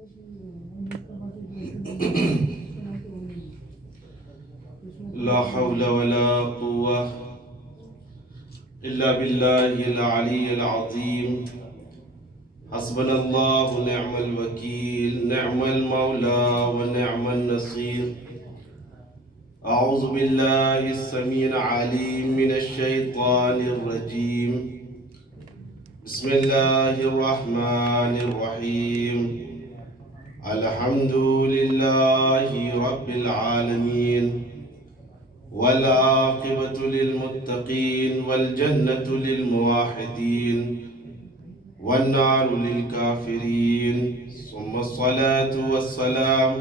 لا حول ولا قوة إلا بالله العلي العظيم. حسبنا الله ونعم الوكيل، نعم المولى ونعم النصير. أعوذ بالله السميع العليم من الشيطان الرجيم. بسم الله الرحمن الرحيم. الحمد لله رب العالمين، والعاقبة للمتقين، والجنة للموحدين، والنار للكافرين. ثم الصلاة والسلام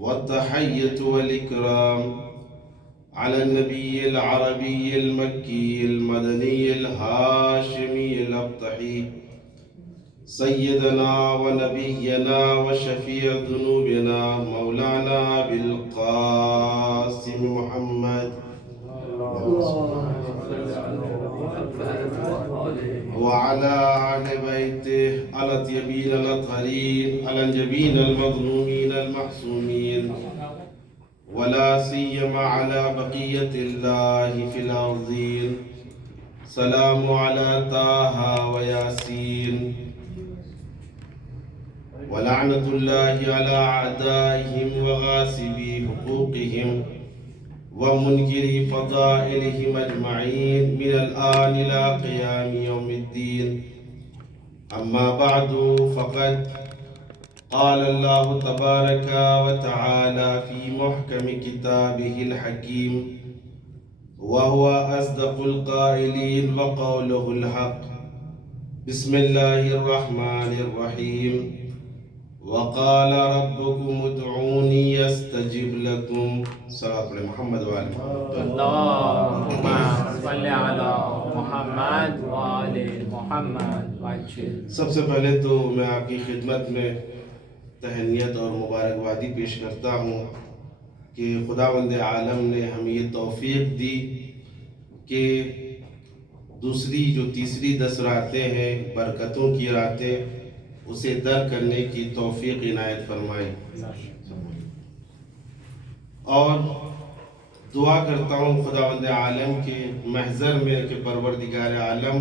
والتحية والإكرام على النبي العربي المكي المدني الهاشمي الأبطحي، سيدنا ونبينا وشفيع ذنوبنا مولانا بالقاسم محمد وعلى أهل بيته الأطيبين الأطهرين الأنجبين المظلومين المحسومين، ولا سيما على بقية الله في الأرضين. سلام على طه وياسين، ولعنة الله على أعدائهم وغاصبي حقوقهم ومنكري فضائلهم أجمعين من الآن إلى قيام يوم الدين. أما بعد، فقد قال الله تبارك وتعالى في محكم كتابه الحكيم، وهو أصدق القائلين وقوله الحق. بسم الله الرحمن الرحيم. وقال ربكم ادعوني استجب لكم. صلی محمد وآل محمد. اللهم صل على محمد وآل محمد. سب سے پہلے تو میں آپ کی خدمت میں تہنیت اور مبارکبادی پیش کرتا ہوں کہ خداوند عالم نے ہمیں یہ توفیق دی کہ دوسری جو تیسری 10 راتیں ہیں برکتوں کی راتیں، اسے در کرنے کی توفیق عنایت فرمائی. اور دعا کرتا ہوں خداوند عالم کے محضر میں کہ پروردگار عالم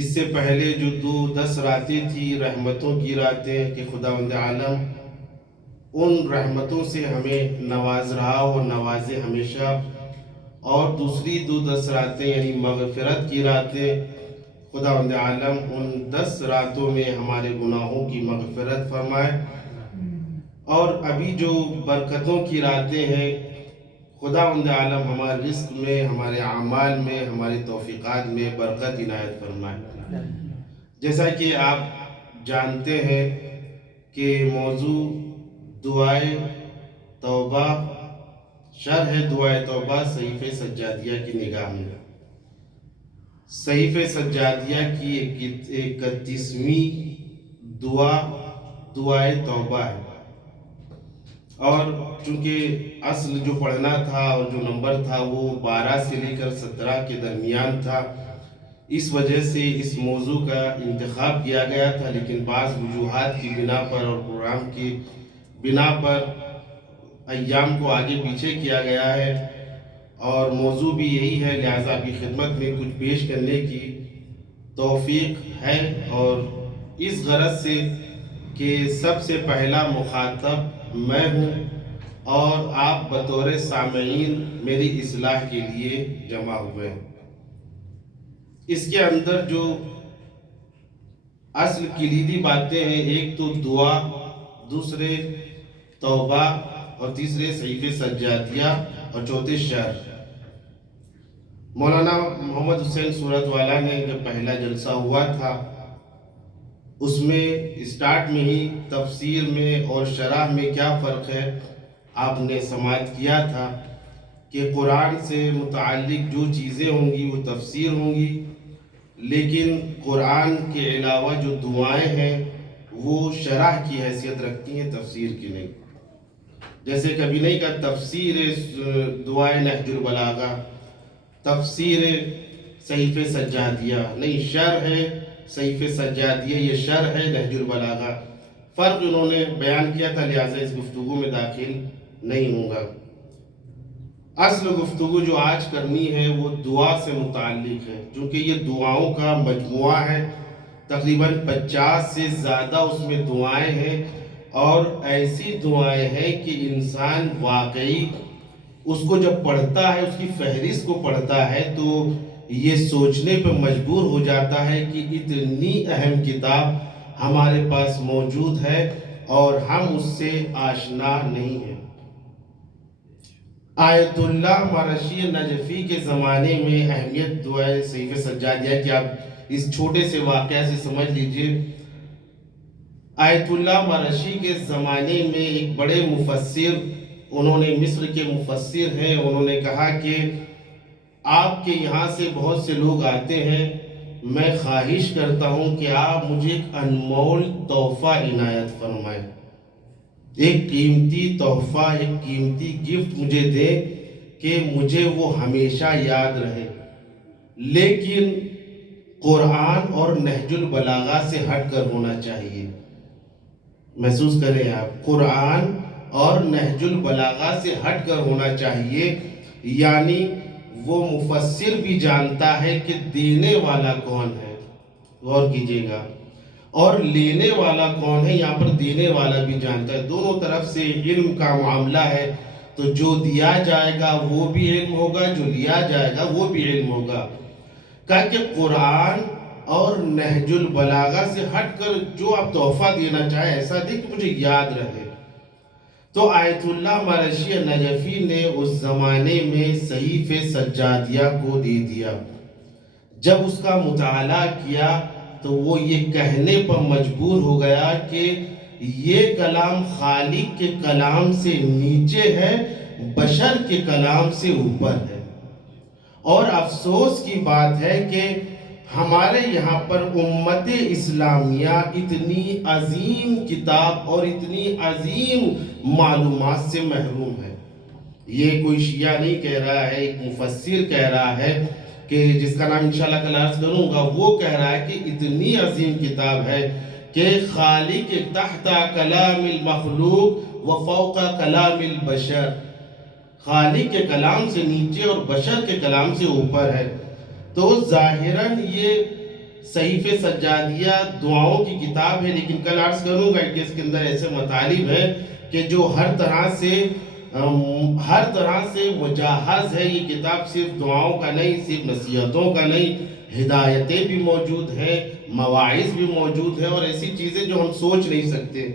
اس سے پہلے جو 10 راتیں تھی رحمتوں کی راتیں، کہ خداوند عالم ان رحمتوں سے ہمیں نواز رہا اور نوازے ہمیشہ. اور دوسری 10 راتیں یعنی مغفرت کی راتیں، خداوند عالم ان 10 راتوں میں ہمارے گناہوں کی مغفرت فرمائے. اور ابھی جو برکتوں کی راتیں ہیں، خداوند عالم ہمارے رزق میں، ہمارے اعمال میں، ہماری توفیقات میں برکت عنایت فرمائے. جیسا کہ آپ جانتے ہیں کہ موضوع دعائے توبہ، شرح دعائے توبہ صحیفہ سجادیہ کی نگاہ میں. صحیفہ سجادیہ کی 31ویں دعا دعائے توبہ ہے. اور چونکہ اصل جو پڑھنا تھا اور جو نمبر تھا وہ 12 سے لے کر 17 کے درمیان تھا، اس وجہ سے اس موضوع کا انتخاب کیا گیا تھا. لیکن بعض وجوہات کی بنا پر اور پروگرام کی بنا پر ایام کو آگے پیچھے کیا گیا ہے، اور موضوع بھی یہی ہے، لہٰذا بھی خدمت میں کچھ پیش کرنے کی توفیق ہے. اور اس غرض سے کہ سب سے پہلا مخاطب میں ہوں اور آپ بطور سامعین میری اصلاح کے لیے جمع ہوئے ہیں. اس کے اندر جو اصل کلیدی باتیں ہیں، ایک تو دعا، دوسرے توبہ، اور تیسرے صحیفہ سجادیہ، اور چوتھے شرح. مولانا محمد حسین صورت والا نے جب پہلا جلسہ ہوا تھا، اس میں اسٹارٹ میں ہی تفسیر میں اور شرح میں کیا فرق ہے آپ نے سماعت کیا تھا کہ قرآن سے متعلق جو چیزیں ہوں گی وہ تفسیر ہوں گی، لیکن قرآن کے علاوہ جو دعائیں ہیں وہ شرح کی حیثیت رکھتی ہیں، تفسیر کی نہیں. جیسے کبھی نہیں کہا تفسیر دعائے نہج البلاغہ، تفسیر صحیفہ سجادیہ، نہیں، شرح ہے صحیفہ سجادیہ، یہ شرح ہے نہج البلاغہ. فرق انہوں نے بیان کیا تھا، لہٰذا اس گفتگو میں داخل نہیں ہوں گا۔ اصل گفتگو جو آج کرنی ہے وہ دعا سے متعلق ہے، چونکہ یہ دعاؤں کا مجموعہ ہے، تقریباً 50 سے زیادہ اس میں دعائیں ہیں، اور ایسی دعائیں ہیں کہ انسان واقعی اس کو جب پڑھتا ہے، اس کی فہرست کو پڑھتا ہے تو یہ سوچنے پہ مجبور ہو جاتا ہے کہ اتنی اہم کتاب ہمارے پاس موجود ہے اور ہم اس سے آشنا نہیں ہیں۔ آیت اللہ مرشی نجفی کے زمانے میں اہمیت دعائے صحیفہ سجادیہ کی آپ اس چھوٹے سے واقعہ سے سمجھ لیجئے۔ آیت اللہ مرشی کے زمانے میں ایک بڑے مفسر، انہوں نے مصر کے مفسر ہیں، انہوں نے کہا کہ آپ کے یہاں سے بہت سے لوگ آتے ہیں، میں خواہش کرتا ہوں کہ آپ مجھے ایک انمول تحفہ عنایت فرمائیں، ایک قیمتی تحفہ، ایک قیمتی گفٹ مجھے دیں کہ مجھے وہ ہمیشہ یاد رہے، لیکن قرآن اور نہج البلاغہ سے ہٹ کر ہونا چاہیے۔ محسوس کریں آپ، قرآن اور نہج البلاغہ سے ہٹ کر ہونا چاہیے، یعنی وہ مفسر بھی جانتا ہے کہ دینے والا کون ہے، غور کیجئے گا، اور لینے والا کون ہے، یہاں پر دینے والا بھی جانتا ہے، دونوں طرف سے علم کا معاملہ ہے، تو جو دیا جائے گا وہ بھی علم ہوگا، جو لیا جائے گا وہ بھی علم ہوگا۔ کہا کہ قرآن اور نہج البلاغہ سے ہٹ کر جو آپ تحفہ دینا چاہے ایسا دے کہ مجھے یاد رہے۔ تو آیت اللہ مرشی نجفی نے اس زمانے میں صحیفہ سجادیہ کو دے دیا۔ جب اس کا مطالعہ کیا تو وہ یہ کہنے پر مجبور ہو گیا کہ یہ کلام خالق کے کلام سے نیچے ہے، بشر کے کلام سے اوپر ہے، اور افسوس کی بات ہے کہ ہمارے یہاں پر امت اسلامیہ اتنی عظیم کتاب اور اتنی عظیم معلومات سے محروم ہے۔ یہ کوئی شیعہ نہیں کہہ رہا ہے، ایک مفسر کہہ رہا ہے کہ جس کا نام انشاءاللہ کل عرض کروں گا، وہ کہہ رہا ہے کہ اتنی عظیم کتاب ہے کہ خالق تحت کلام المخلوق و فوق کلام البشر، خالق کے کلام سے نیچے اور بشر کے کلام سے اوپر ہے۔ تو ظاہراً یہ صحیفہ سجادیہ دعاؤں کی کتاب ہے، لیکن کل عرض کروں گا کہ اس کے اندر ایسے مطالب ہیں کہ جو ہر طرح سے مجہز ہے۔ یہ کتاب صرف دعاؤں کا نہیں، صرف نصیحتوں کا نہیں، ہدایتیں بھی موجود ہیں، مواعظ بھی موجود ہیں، اور ایسی چیزیں جو ہم سوچ نہیں سکتے۔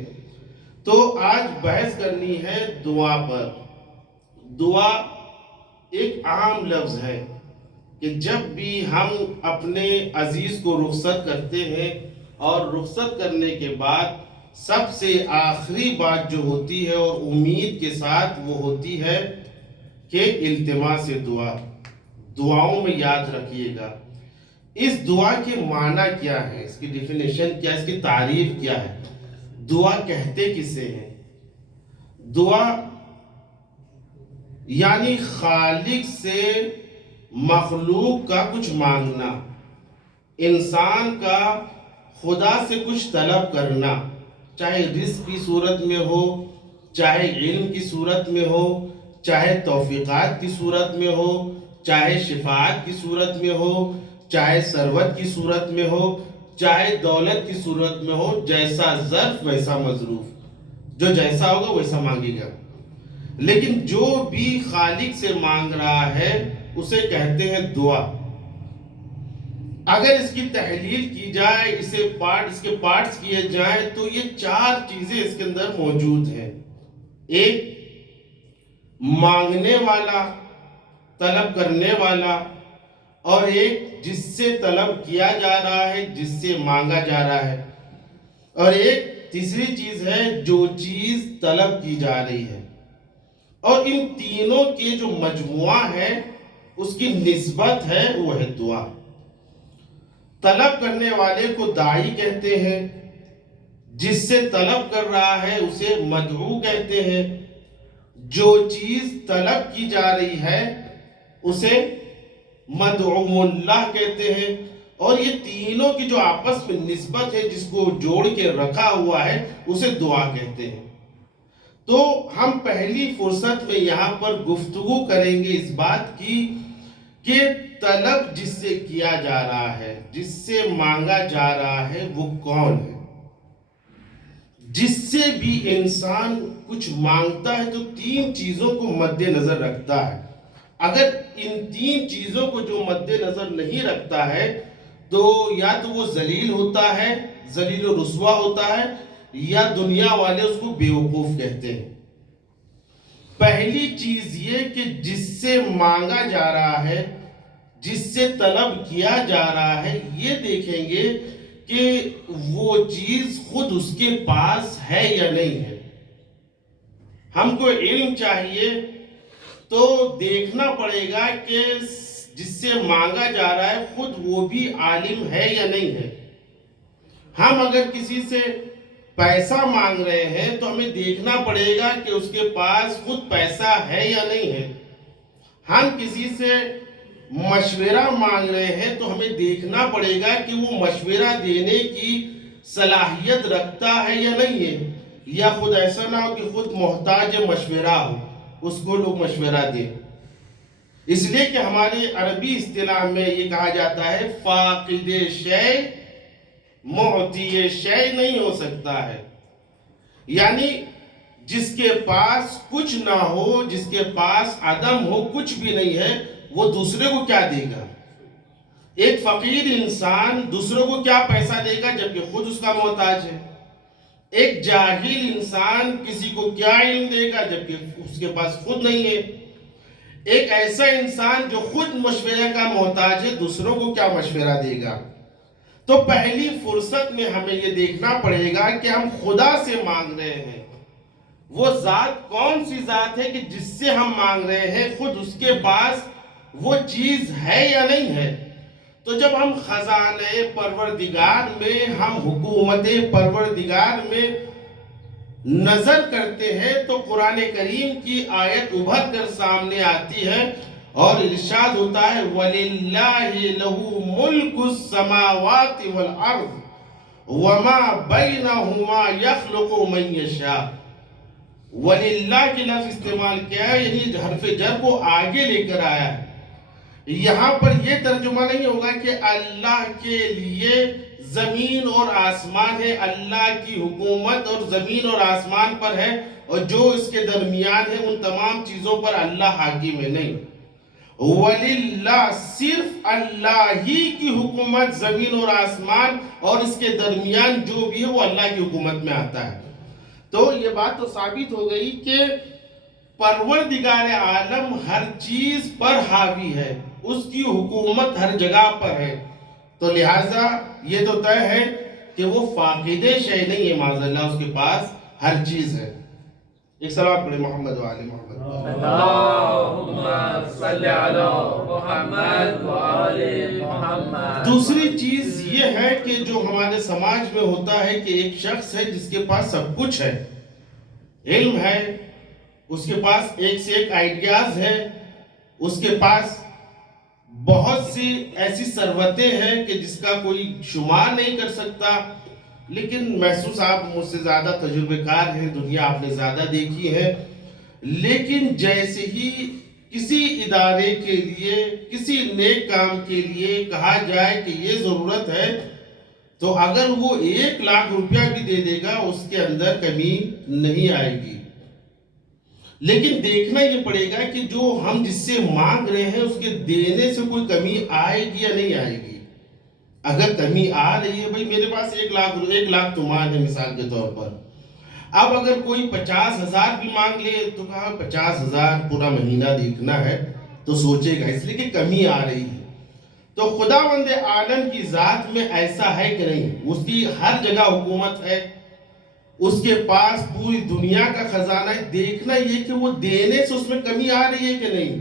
تو آج بحث کرنی ہے دعا پر۔ دعا ایک عام لفظ ہے کہ جب بھی ہم اپنے عزیز کو رخصت کرتے ہیں، اور رخصت کرنے کے بعد سب سے آخری بات جو ہوتی ہے اور امید کے ساتھ وہ ہوتی ہے کہ التماس دعا۔ دعاؤں میں یاد رکھیے گا اس دعا کے معنی کیا ہے، اس کی ڈیفینیشن کیا ہے، اس کی تعریف کیا ہے، دعا کہتے کسے ہیں۔ دعا یعنی خالق سے مخلوق کا کچھ مانگنا، انسان کا خدا سے کچھ طلب کرنا، چاہے رزق کی صورت میں ہو، چاہے علم کی صورت میں ہو، چاہے توفیقات کی صورت میں ہو، چاہے شفاعت کی صورت میں ہو، چاہے ثروت کی صورت میں ہو، چاہے دولت کی صورت میں ہو، جیسا ظرف ویسا مظروف، جو جیسا ہوگا ویسا مانگے گا۔ لیکن جو بھی خالق سے مانگ رہا ہے اسے کہتے ہیں دعا۔ اگر اس کی تحلیل کی جائے، اس کے پارٹس کیے جائیں تو یہ 4 چیزیں اس کے اندر موجود ہیں۔ ایک، مانگنے والا، طلب کرنے والا، اور ایک جس سے طلب کیا جا رہا ہے، جس سے مانگا جا رہا ہے، اور ایک تیسری چیز ہے جو چیز طلب کی جا رہی ہے۔ اور ان تینوں کے جو مجموعہ ہے اس کی نسبت ہے وہ ہے دعا۔ طلب کرنے والے کو داعی کہتے ہیں، جس سے طلب کر رہا ہے اسے مدعو کہتے ہیں، جو چیز طلب کی جا رہی ہے اسے مدعو اللہ کہتے ہیں، اور یہ تینوں کی جو آپس میں نسبت ہے جس کو جوڑ کے رکھا ہوا ہے اسے دعا کہتے ہیں۔ تو ہم پہلی فرصت میں یہاں پر گفتگو کریں گے اس بات کی کہ طلب جس سے کیا جا رہا ہے، جس سے مانگا جا رہا ہے، وہ کون ہے؟ جس سے بھی انسان کچھ مانگتا ہے تو تین چیزوں کو مد نظر رکھتا ہے۔ اگر ان تین چیزوں کو جو مد نظر نہیں رکھتا ہے تو یا تو وہ ذلیل ہوتا ہے، ذلیل و رسوا ہوتا ہے، یا دنیا والے اس کو بیوقوف کہتے ہیں۔ پہلی چیز یہ کہ جس سے مانگا جا رہا ہے، جس سے طلب کیا جا رہا ہے، یہ دیکھیں گے کہ وہ چیز خود اس کے پاس ہے یا نہیں ہے۔ ہم کو علم چاہیے تو دیکھنا پڑے گا کہ جس سے مانگا جا رہا ہے خود وہ بھی عالم ہے یا نہیں ہے۔ ہم اگر کسی سے پیسہ مانگ رہے ہیں تو ہمیں دیکھنا پڑے گا کہ اس کے پاس خود پیسہ ہے یا نہیں ہے۔ ہم کسی سے مشورہ مانگ رہے ہیں تو ہمیں دیکھنا پڑے گا کہ وہ مشورہ دینے کی صلاحیت رکھتا ہے یا نہیں ہے، یا خود ایسا نہ ہو کہ خود محتاج مشورہ ہو، اس کو لوگ مشورہ دیں۔ اس لیے کہ ہماری عربی اصطلاح میں یہ کہا جاتا ہے فاقد شے معطی شے نہیں ہو سکتا ہے، یعنی جس کے پاس کچھ نہ ہو، جس کے پاس عدم ہو، کچھ بھی نہیں ہے، وہ دوسرے کو کیا دے گا؟ ایک فقیر انسان دوسروں کو کیا پیسہ دے گا جبکہ خود اس کا محتاج ہے؟ ایک جاہل انسان کسی کو کیا علم دے گا جبکہ اس کے پاس خود نہیں ہے؟ ایک ایسا انسان جو خود مشورے کا محتاج ہے دوسروں کو کیا مشورہ دے گا؟ تو پہلی فرصت میں ہمیں یہ دیکھنا پڑے گا کہ ہم خدا سے مانگ رہے ہیں، وہ ذات کون سی ذات ہے کہ جس سے ہم مانگ رہے ہیں خود اس کے پاس وہ چیز ہے یا نہیں ہے۔ تو جب ہم خزانہ پروردگار میں، ہم حکومت پروردگار میں نظر کرتے ہیں تو قرآن کریم کی آیت ابھر کر سامنے آتی ہے اور ارشاد ہوتا ہے وَلِلَّهِ لَهُ مُلْكُ السَّمَاوَاتِ وَالْأَرْضِ وَمَا بَيْنَهُمَا يَخْلُقُ مَن يَشَاءُ۔ وَلِلَّهِ کی لفظ استعمال کیا ہے، یعنی حرف جر کو آگے لے کر آیا ہے۔ یہاں پر یہ ترجمہ نہیں ہوگا کہ اللہ کے لیے زمین اور آسمان ہے، اللہ کی حکومت اور زمین اور آسمان پر ہے، اور جو اس کے درمیان ہے ان تمام چیزوں پر اللہ حاکم ہے، نہیں۔ وَلِلَّهِ صرف اللہ ہی کی حکومت زمین اور آسمان اور اس کے درمیان جو بھی ہے وہ اللہ کی حکومت میں آتا ہے۔ تو یہ بات تو ثابت ہو گئی کہ پروردگار عالم ہر چیز پر حاوی ہے، اس کی حکومت ہر جگہ پر ہے، تو لہٰذا یہ تو طے ہے کہ وہ فاقد شے نہیں ہے، معاذ اللہ اس کے پاس ہر چیز ہے۔ ایک صلوات پڑھیں محمد و آل محمد۔ اللہم صلی علی محمد و آل محمد۔ دوسری چیز یہ ہے کہ جو ہمارے سماج میں ہوتا ہے کہ ایک شخص ہے جس کے پاس سب کچھ ہے، علم ہے، اس کے پاس ایک سے ایک آئیڈیاز ہے، اس کے پاس بہت سی ایسی ثروتیں ہیں کہ جس کا کوئی شمار نہیں کر سکتا، لیکن محسوس آپ مجھ سے زیادہ تجربے کار ہیں، دنیا آپ نے زیادہ دیکھی ہے، لیکن جیسے ہی کسی ادارے کے لیے، کسی نیک کام کے لیے کہا جائے کہ یہ ضرورت ہے تو اگر وہ 1,00,000 روپیہ بھی دے دے گا اس کے اندر کمی نہیں آئے گی۔ لیکن دیکھنا یہ پڑے گا کہ جو ہم جس سے مانگ رہے ہیں اس کے دینے سے کوئی کمی آئے گی یا نہیں آئے گی۔ اگر کمی آ رہی ہے، بھئی میرے پاس 1,00,000 تومان ہے مثال کے طور پر، اب اگر کوئی 50,000 بھی مانگ لے تو کہا 50,000 پورا مہینہ دیکھنا ہے تو سوچے گا، اس لیے کہ کمی آ رہی ہے۔ تو خداوند عالم کی ذات میں ایسا ہے کہ نہیں، اس کی ہر جگہ حکومت ہے، اس کے پاس پوری دنیا کا خزانہ ہے، دیکھنا یہ کہ وہ دینے سے اس میں کمی آ رہی ہے کہ نہیں۔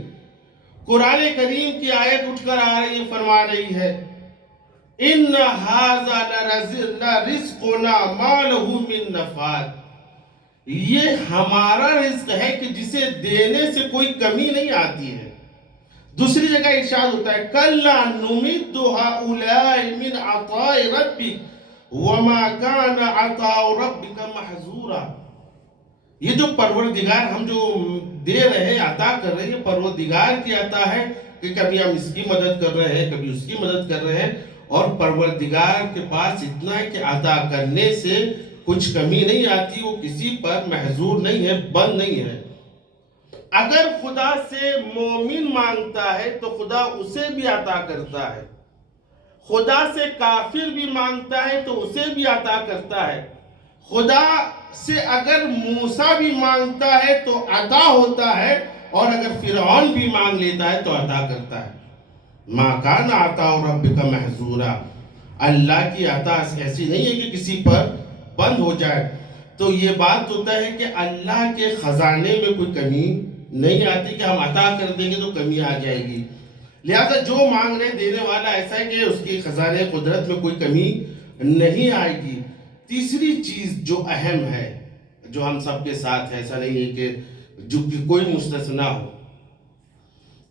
قرآن کریم کی آیت اٹھ کر آ رہی ہے، فرما رہی ہے إِنَّ هَذَا لَرِزْقُنَا مَا لَهُ مِن نَفَادٍ، یہ ہمارا رزق ہے کہ جسے دینے سے کوئی کمی نہیں آتی ہے۔ دوسری جگہ ارشاد ہوتا ہے کَلَّا نُمِدُّ هَؤُلَاءِ مِنْ عَطَاءِ رَبِّكَ وَمَا كَانَ عَطَاءُ رَبِّكَ مَحْظُورًا. یہ جو پروردگار ہم جو دے رہے ہیں، عطا کر رہے ہیں، یہ پروردگار کی عطا ہے کہ کبھی ہم اس کی مدد کر رہے ہیں، کبھی اس کی مدد کر رہے ہیں، اور پروردگار کے پاس اتنا ہے کہ عطا کرنے سے کچھ کمی نہیں آتی، وہ کسی پر محظور نہیں ہے، بند نہیں ہے. اگر خدا سے مومن مانگتا ہے تو خدا اسے بھی عطا کرتا ہے، خدا سے کافر بھی مانگتا ہے تو اسے بھی عطا کرتا ہے. خدا سے اگر موسیٰ بھی مانگتا ہے تو عطا ہوتا ہے، اور اگر فرعون بھی مانگ لیتا ہے تو عطا کرتا ہے. ما کان عطاء ربک محظورا. اللہ کی عطا ایسی نہیں ہے کہ کسی پر بند ہو جائے. تو یہ بات ہوتا ہے کہ اللہ کے خزانے میں کوئی کمی نہیں آتی کہ ہم عطا کر دیں گے تو کمی آ جائے گی. لہذا جو مانگ رہے دینے والا ایسا ہے کہ اس کی خزانے قدرت میں کوئی کمی نہیں آئے گی. تیسری چیز جو اہم ہے، جو ہم سب کے ساتھ ہے، ایسا نہیں ہے کہ جو کوئی مستثنا ہو،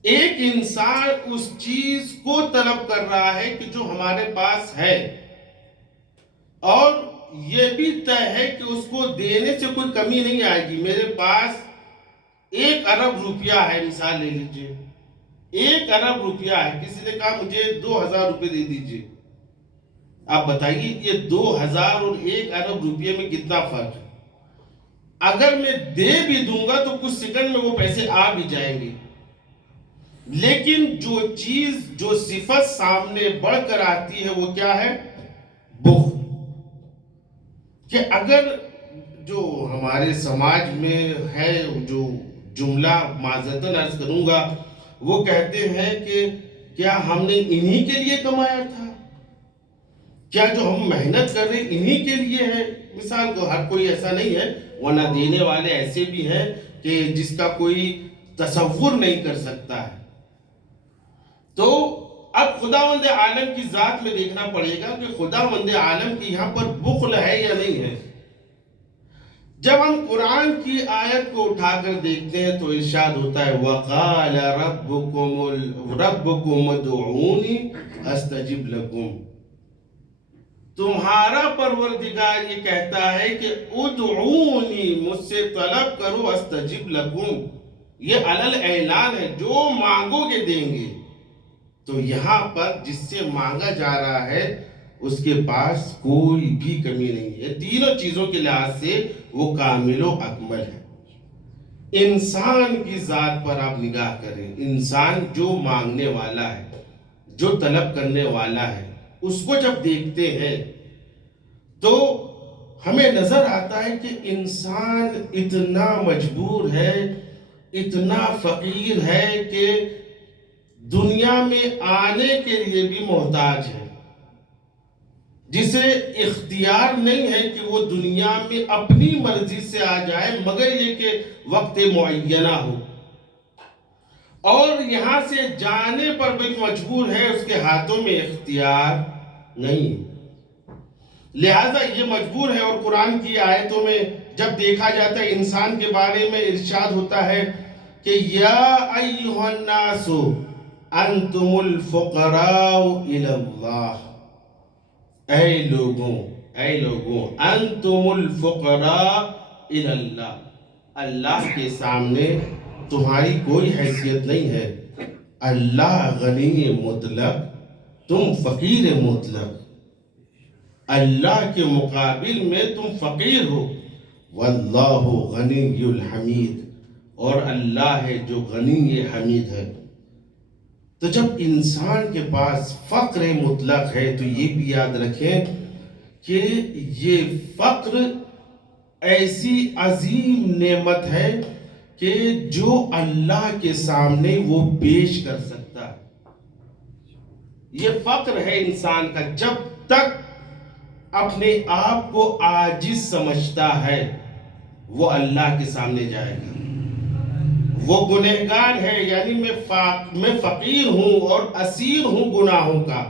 ایک انسان اس چیز کو طلب کر رہا ہے کہ جو ہمارے پاس ہے، اور یہ بھی طے ہے کہ اس کو دینے سے کوئی کمی نہیں آئے گی. میرے پاس 1 ارب روپیہ ہے، مثال لے لیجئے 1 ارب روپیہ ہے، کسی نے کہا مجھے 2000 روپے دے دیجئے. آپ بتائیے یہ 2000 اور 1 ارب روپیے میں کتنا فرق ہے؟ اگر میں دے بھی دوں گا تو کچھ سیکنڈ میں وہ پیسے آ بھی جائیں گے. لیکن جو چیز، جو صفت سامنے بڑھ کر آتی ہے وہ کیا ہے؟ بخل. کہ اگر جو ہمارے سماج میں ہے، جو جملہ معذرتاً عرض کروں گا، وہ کہتے ہیں کہ کیا ہم نے انہی کے لیے کمایا تھا؟ کیا جو ہم محنت کر رہے ہیں انہی کے لیے ہے؟ مثال کو ہر کوئی ایسا نہیں ہے، ورنہ دینے والے ایسے بھی ہیں کہ جس کا کوئی تصور نہیں کر سکتا ہے. تو اب خداوند عالم کی ذات میں دیکھنا پڑے گا کہ خداوند عالم کی یہاں پر بخل ہے یا نہیں ہے. جب ہم قرآن کی آیت کو اٹھا کر دیکھتے ہیں تو ارشاد ہوتا ہے وَقَالَ رَبُّكُمُ ادْعُونِي أَسْتَجِبْ لَكُمْ. تمہارا پروردگار یہ کہتا ہے کہ ادعونی، مجھ سے طلب کرو، استجب لکم. یہ علل اعلان ہے، جو مانگو گے دیں گے. تو یہاں پر جس سے مانگا جا رہا ہے اس کے پاس کوئی بھی کمی نہیں ہے. تینوں چیزوں کے لحاظ سے وہ کامل و اکمل ہے. انسان کی ذات پر آپ نگاہ کریں. انسان جو مانگنے والا ہے، جو طلب کرنے والا ہے، اس کو جب دیکھتے ہیں تو ہمیں نظر آتا ہے کہ انسان اتنا مجبور ہے، اتنا فقیر ہے کہ دنیا میں آنے کے لیے بھی محتاج ہے. جسے اختیار نہیں ہے کہ وہ دنیا میں اپنی مرضی سے آ جائے، مگر یہ کہ وقت معینہ ہو، اور یہاں سے جانے پر بھی مجبور ہے، اس کے ہاتھوں میں اختیار نہیں. لہذا یہ مجبور ہے. اور قرآن کی آیتوں میں جب دیکھا جاتا ہے انسان کے بارے میں ارشاد ہوتا ہے کہ یا ایھا الناس انتم الفقراء الی اللہ. اے لوگوں انتم الفقراء الی اللہ. اللہ کے سامنے تمہاری کوئی حیثیت نہیں ہے. اللہ غنی مطلق، تم فقیر مطلق. اللہ کے مقابل میں تم فقیر ہو. واللہ غنی الحمید. اور اللہ ہے جو غنی حمید ہے. تو جب انسان کے پاس فقر مطلق ہے تو یہ بھی یاد رکھیں کہ یہ فقر ایسی عظیم نعمت ہے کہ جو اللہ کے سامنے وہ پیش کر سکتا ہے. یہ فقر ہے انسان کا. جب تک اپنے آپ کو عاجز سمجھتا ہے وہ اللہ کے سامنے جائے گا. وہ گنہگار ہے، یعنی میں فقیر ہوں اور اسیر ہوں گناہوں کا،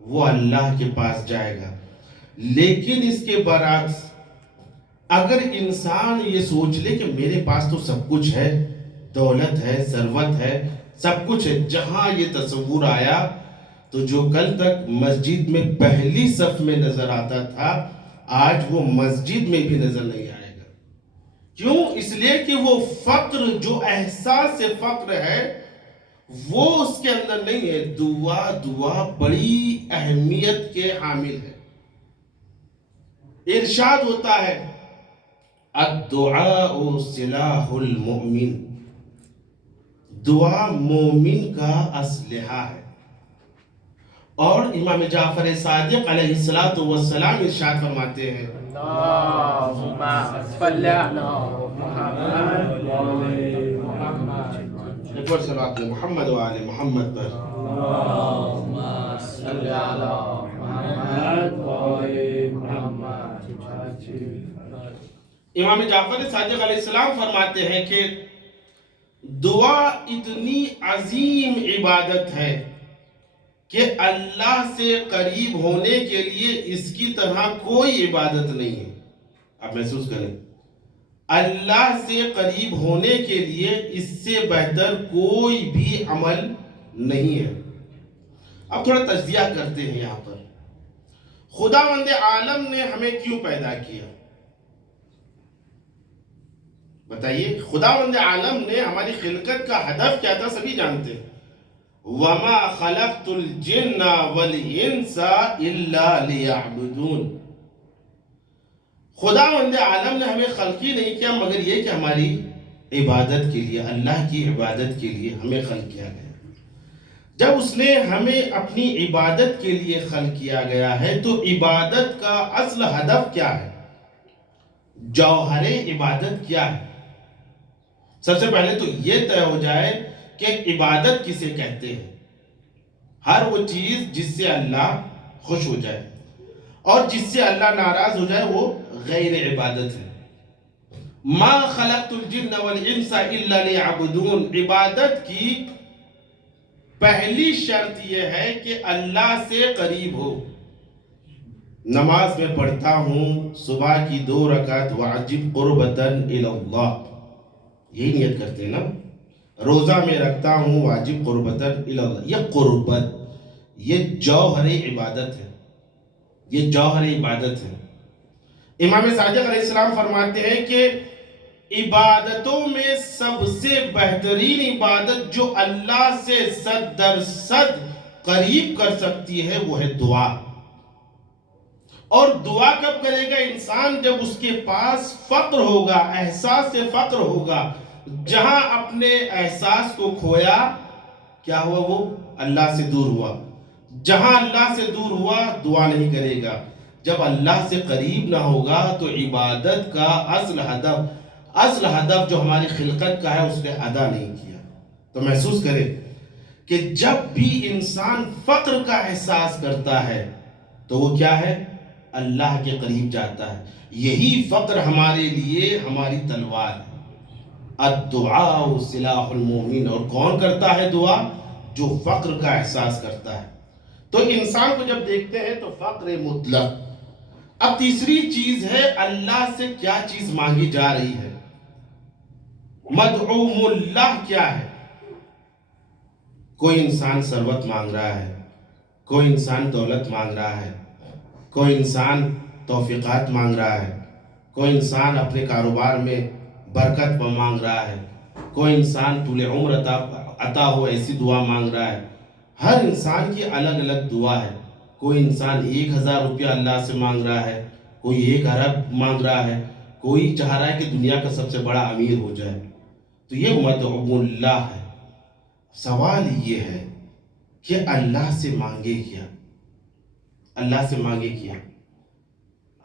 وہ اللہ کے پاس جائے گا. لیکن اس کے برعکس اگر انسان یہ سوچ لے کہ میرے پاس تو سب کچھ ہے، دولت ہے، ثروت ہے، سب کچھ ہے. جہاں یہ تصور آیا تو جو کل تک مسجد میں پہلی صف میں نظر آتا تھا آج وہ مسجد میں بھی نظر نہیں آئے گا. کیوں؟ اس لیے کہ وہ فقر جو احساس فقر ہے وہ اس کے اندر نہیں ہے. دعا بڑی اہمیت کے حامل ہے. ارشاد ہوتا ہے الدعاء سلاح المؤمن، دعا مومن کا اسلحہ ہے. اور امام جعفر صادق علیہ السلام ارشاد فرماتے ہیں اللهم صل على محمد وآل محمد. ایک اور صلوات محمد و آل محمد پر. اللهم صل على محمد وآل محمد. امام جعفر صادق علیہ السلام فرماتے ہیں کہ دعا اتنی عظیم عبادت ہے کہ اللہ سے قریب ہونے کے لیے اس کی طرح کوئی عبادت نہیں ہے. آپ محسوس کریں، اللہ سے قریب ہونے کے لیے اس سے بہتر کوئی بھی عمل نہیں ہے. اب تھوڑا تجزیہ کرتے ہیں. یہاں پر خداوند عالم نے ہمیں کیوں پیدا کیا؟ بتائیے، خداوند عالم نے ہماری خلقت کا ہدف کیا تھا؟ سبھی جانتے ہیں. وَمَا خَلَقْتُ الْجِنَّ وَالْإِنسَ إِلَّا لِيَعْبُدُونَ. خداوند عالم نے ہمیں خلق ہی نہیں کیا مگر یہ کہ ہماری عبادت کے لیے، اللہ کی عبادت کے لیے ہمیں خلق کیا گیا. جب اس نے ہمیں اپنی عبادت کے لیے خلق کیا گیا ہے تو عبادت کا اصل ہدف کیا ہے؟ جوہر عبادت کیا ہے؟ سب سے پہلے تو یہ طے ہو جائے کہ عبادت کسے کہتے ہیں. ہر وہ چیز جس سے اللہ خوش ہو جائے اور جس سے اللہ ناراض ہو جائے وہ غیر عبادت ہے. ما خلقت الجن والانس الا لیعبدون. عبادت کی پہلی شرط یہ ہے کہ اللہ سے قریب ہو. نماز میں پڑھتا ہوں صبح کی 2 رکعت واجب قربتاً الی اللہ، یہی نیت کرتے ہیں نا. روزہ میں رکھتا ہوں واجب قربتاً الی اللہ. یہ قربت، یہ جوہر عبادت ہے. یہ جوہر عبادت ہے. امام صادق علیہ السلام فرماتے ہیں کہ عبادتوں میں سب سے بہترین عبادت جو اللہ سے 100% قریب کر سکتی ہے وہ ہے دعا. اور دعا کب کرے گا انسان؟ جب اس کے پاس فقر ہوگا، احساس سے فقر ہوگا. جہاں اپنے احساس کو کھویا کیا ہوا؟ وہ اللہ سے دور ہوا. جہاں اللہ سے دور ہوا دعا نہیں کرے گا. جب اللہ سے قریب نہ ہوگا تو عبادت کا اصل ہدف جو ہماری خلقت کا ہے اس نے ادا نہیں کیا. تو محسوس کرے کہ جب بھی انسان فقر کا احساس کرتا ہے تو وہ کیا ہے؟ اللہ کے قریب جاتا ہے. یہی فقر ہمارے لیے ہماری تلوار ہے. الدعاء سلاح المومن. اور کون کرتا ہے دعا؟ جو فقر کا احساس کرتا ہے. تو انسان کو جب دیکھتے ہیں تو فقر مطلق. اب تیسری چیز ہے اللہ سے کیا چیز مانگی جا رہی ہے. مدعوم اللہ کیا ہے؟ کوئی انسان ثروت مانگ رہا ہے، کوئی انسان دولت مانگ رہا ہے، کوئی انسان توفیقات مانگ رہا ہے، کوئی انسان اپنے کاروبار میں برکت مانگ رہا ہے، کوئی انسان طول عمر عطا ہو ایسی دعا مانگ رہا ہے. ہر انسان کی الگ الگ دعا ہے. کوئی انسان 1000 روپیہ اللہ سے مانگ رہا ہے، کوئی 1 ارب مانگ رہا ہے، کوئی چاہ رہا ہے کہ دنیا کا سب سے بڑا امیر ہو جائے. تو یہ مدعو اللہ ہے. سوال یہ ہے کہ اللہ سے مانگے کیا؟ اللہ سے مانگے کیا؟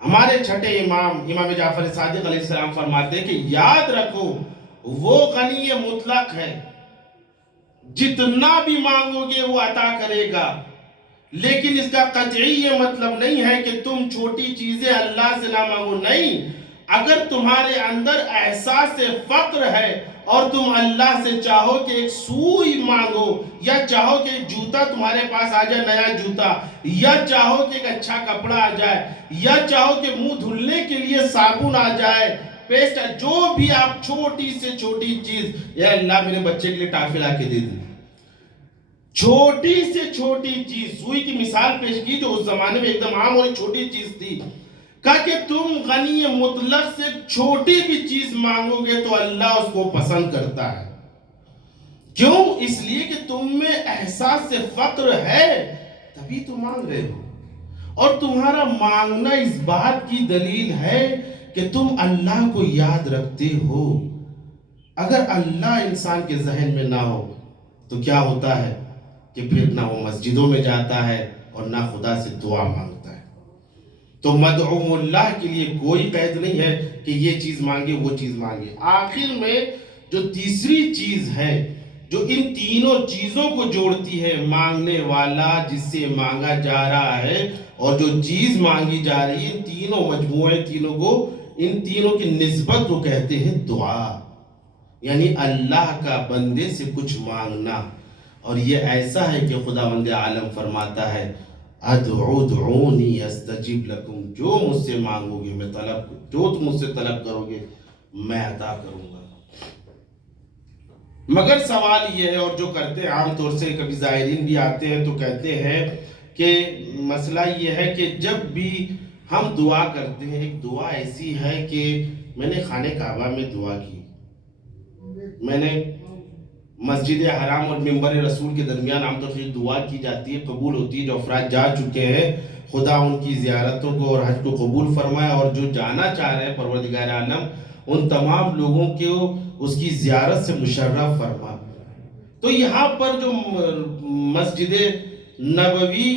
ہمارے چھٹے امام جعفر صادق علیہ السلام فرماتے ہیں کہ یاد رکھو وہ غنی مطلق ہے، جتنا بھی مانگو گے وہ عطا کرے گا. لیکن اس کا قطعی یہ مطلب نہیں ہے کہ تم چھوٹی چیزیں اللہ سے نہ مانگو. نہیں، اگر تمہارے اندر احساس فقر ہے اور تم اللہ سے چاہو کہ ایک سوئی مانگو، یا چاہو کہ ایک جوتا تمہارے پاس آ جائے، نیا جوتا، یا چاہو کہ ایک اچھا کپڑا آ جائے، یا چاہو کہ منہ دھلنے کے لیے صابن آ جائے، پیسٹ، جو بھی آپ چھوٹی سے چھوٹی چیز، یا اللہ میرے بچے کے لیے ٹافی لا کے دے دیں، چھوٹی سے چھوٹی چیز، سوئی کی مثال پیش کی جو اس زمانے میں ایک دم عام اور ایک چھوٹی چیز تھی، کہا کہ تم غنی مطلق سے چھوٹی بھی چیز مانگو گے تو اللہ اس کو پسند کرتا ہے۔ کیوں؟ اس لیے کہ تم میں احساس سے فقر ہے، تبھی تم مانگ رہے ہو، اور تمہارا مانگنا اس بات کی دلیل ہے کہ تم اللہ کو یاد رکھتے ہو۔ اگر اللہ انسان کے ذہن میں نہ ہو تو کیا ہوتا ہے کہ پھر نہ وہ مسجدوں میں جاتا ہے اور نہ خدا سے دعا مانگتا ہے۔ تو مدعو اللہ کے لیے کوئی قید نہیں ہے کہ یہ چیز مانگے وہ چیز مانگے۔ آخر میں جو تیسری چیز ہے جو ان تینوں چیزوں کو جوڑتی ہے، مانگنے والا، جس سے مانگا جا رہا ہے، اور جو چیز مانگی جا رہی ہے، ان تینوں مجموعے ان تینوں کی نسبت کو کہتے ہیں دعا، یعنی اللہ کا بندے سے کچھ مانگنا۔ اور یہ ایسا ہے کہ خداوند عالم فرماتا ہے ادعونی استجب لکم، جو مجھ سے مانگو گے میں جو تم مجھ سے طلب کرو گے میں عطا کروں گا۔ مگر سوال یہ ہے، اور جو کرتے ہیں عام طور سے کبھی زائرین بھی آتے ہیں تو کہتے ہیں کہ مسئلہ یہ ہے کہ جب بھی ہم دعا کرتے ہیں، ایک دعا ایسی ہے کہ میں نے خانہ کعبہ میں دعا کی، میں نے مسجد حرام اور منبر رسول کے درمیان عام طور سے دعا کی جاتی ہے، قبول ہوتی ہے۔ جو افراد جا چکے ہیں خدا ان کی زیارتوں کو اور حج کو قبول فرمائے، اور جو جانا چاہ رہے ہیں پروردگار عالم ان تمام لوگوں کو اس کی زیارت سے مشرف فرما۔ تو یہاں پر جو مسجد نبوی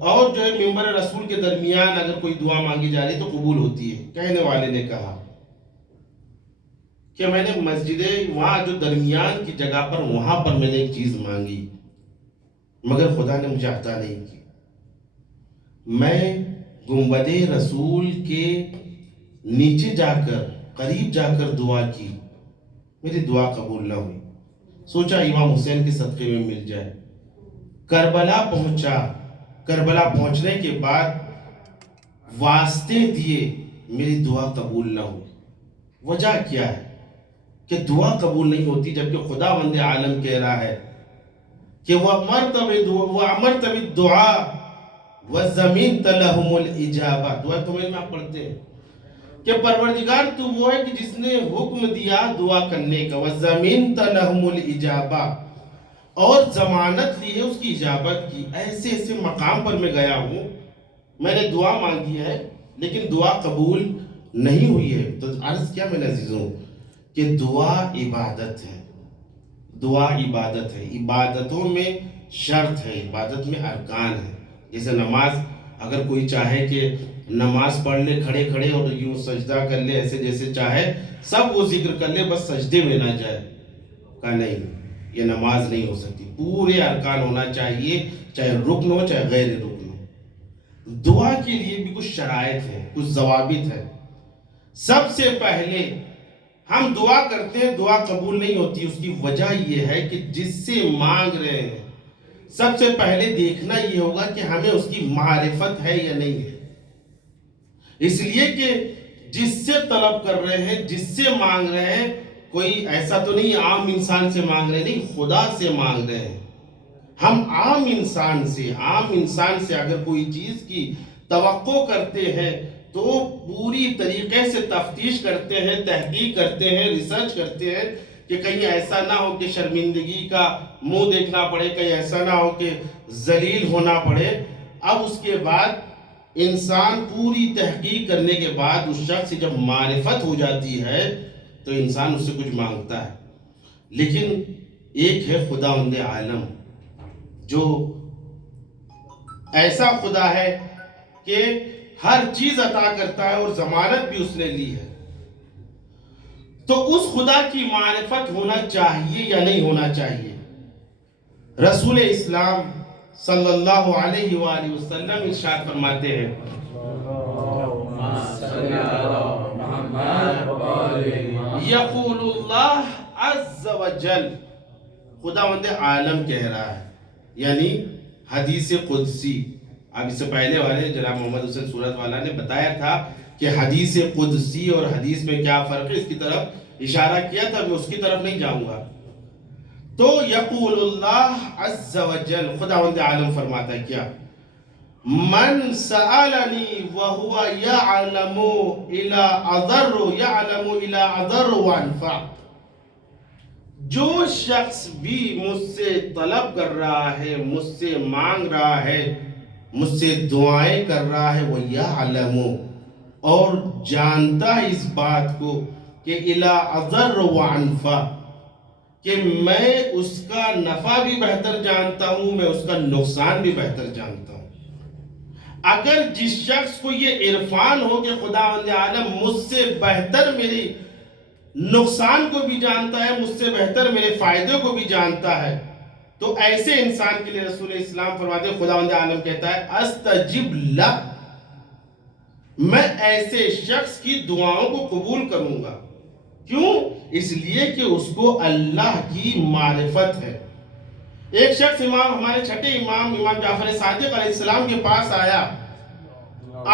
اور جو ہے منبر رسول کے درمیان اگر کوئی دعا مانگی جا رہی ہے تو قبول ہوتی ہے۔ کہنے والے نے کہا کہ میں نے مسجد وہاں جو درمیان کی جگہ پر وہاں پر میں نے ایک چیز مانگی، مگر خدا نے مجھے عطا نہیں کی۔ میں گنبد رسول کے نیچے جا کر قریب جا کر دعا کی، میری دعا قبول نہ ہوئی۔ سوچا امام حسین کے صدقے میں مل جائے۔ کربلا پہنچا، کربلا پہنچنے کے بعد واسطے دیے، میری دعا قبول نہ ہوئی۔ وجہ کیا ہے کہ دعا قبول نہیں ہوتی، جبکہ خداوند عالم کہہ رہا ہے کہ وَأَمَرْتَ بِالدُّعَاءِ وَزَمِنْتَ لَهُمُ الْإِجَابَةَ۔ دعا تمہیں میں پڑھتے ہیں کہ پروردگار تو وہ ہے کہ جس نے حکم دیا دعا کرنے کا، وَزَمِنْتَ لَهُمُ الْإِجَابَةَ، اور ضمانت لی ہے اس کی اجابت کی۔ ایسے ایسے مقام پر میں گیا ہوں، میں نے دعا مانگی ہے لیکن دعا قبول نہیں ہوئی ہے۔ تو عرض کیا میں عزیزوں کہ دعا عبادت ہے، دعا عبادت ہے، عبادتوں میں شرط ہے، عبادت میں ارکان ہے۔ جیسے نماز، اگر کوئی چاہے کہ نماز پڑھ لے کھڑے کھڑے اور یوں سجدہ کر لے ایسے جیسے چاہے، سب وہ ذکر کر لے بس سجدے میں نہ جائے، کہا نہیں، یہ نماز نہیں ہو سکتی، پورے ارکان ہونا چاہیے، چاہے رکن ہو چاہے غیر رکن ہو۔ دعا کے لیے بھی کچھ شرائط ہیں، کچھ ضوابط ہیں۔ سب سے پہلے ہم دعا کرتے ہیں، دعا قبول نہیں ہوتی، اس کی وجہ یہ ہے کہ جس سے مانگ رہے ہیں سب سے پہلے دیکھنا یہ ہوگا کہ ہمیں اس کی معرفت ہے یا نہیں ہے۔ اس لیے کہ جس سے طلب کر رہے ہیں، جس سے مانگ رہے ہیں، کوئی ایسا تو نہیں عام انسان سے مانگ رہے، نہیں، خدا سے مانگ رہے ہیں۔ ہم عام انسان سے اگر کوئی چیز کی توقع کرتے ہیں تو پوری طریقے سے تفتیش کرتے ہیں، تحقیق کرتے ہیں، ریسرچ کرتے ہیں کہ کہیں ایسا نہ ہو کہ شرمندگی کا منہ دیکھنا پڑے، کہیں ایسا نہ ہو کہ ذلیل ہونا پڑے۔ اب اس کے بعد انسان پوری تحقیق کرنے کے بعد اس شخص سے جب معرفت ہو جاتی ہے تو انسان اس سے کچھ مانگتا ہے۔ لیکن ایک ہے خداوند عالم جو ایسا خدا ہے کہ ہر چیز عطا کرتا ہے اور ضمانت بھی اس نے لی ہے۔ تو اس خدا کی معرفت ہونا چاہیے یا نہیں ہونا چاہیے؟ رسول اسلام صلی اللہ علیہ وآلہ وسلم ارشاد فرماتے ہیں یقول اللہ عز وجل، خداوند عالم کہہ رہا ہے، یعنی حدیث قدسی۔ اب اس سے پہلے والے جناب محمد حسین سورت والا نے بتایا تھا کہ حدیث قدسی اور حدیث میں کیا فرق ہے، اس کی طرف اشارہ کیا تھا، میں اس کی طرف نہیں جاؤں گا۔ تو یقول اللہ عز وجل، خداوند عالم فرماتا ہے کیا، من سألنی وہو یعلم الی اضر وانفع، جو شخص بھی مجھ سے طلب کر رہا ہے، مجھ سے مانگ رہا ہے، مجھ سے دعائیں کر رہا ہے، وہ یعلم، اور جانتا ہے اس بات کو کہ الی اضر وانفع، کہ میں اس کا نفع بھی بہتر جانتا ہوں، میں اس کا نقصان بھی بہتر جانتا ہوں۔ اگر جس شخص کو یہ عرفان ہو کہ خداوند عالم مجھ سے بہتر میری نقصان کو بھی جانتا ہے، مجھ سے بہتر میرے فائدے کو بھی جانتا ہے، تو ایسے انسان کے لیے رسول اسلام فرماتے ہیں، خداوند عالم کہتا ہے استجب لہ، میں ایسے شخص کی دعاؤں کو قبول کروں گا۔ کیوں؟ اس لیے کہ اس کو اللہ کی معرفت ہے۔ ایک شخص ہمارے چھٹے امام جعفر صادق علیہ السلام کے پاس آیا،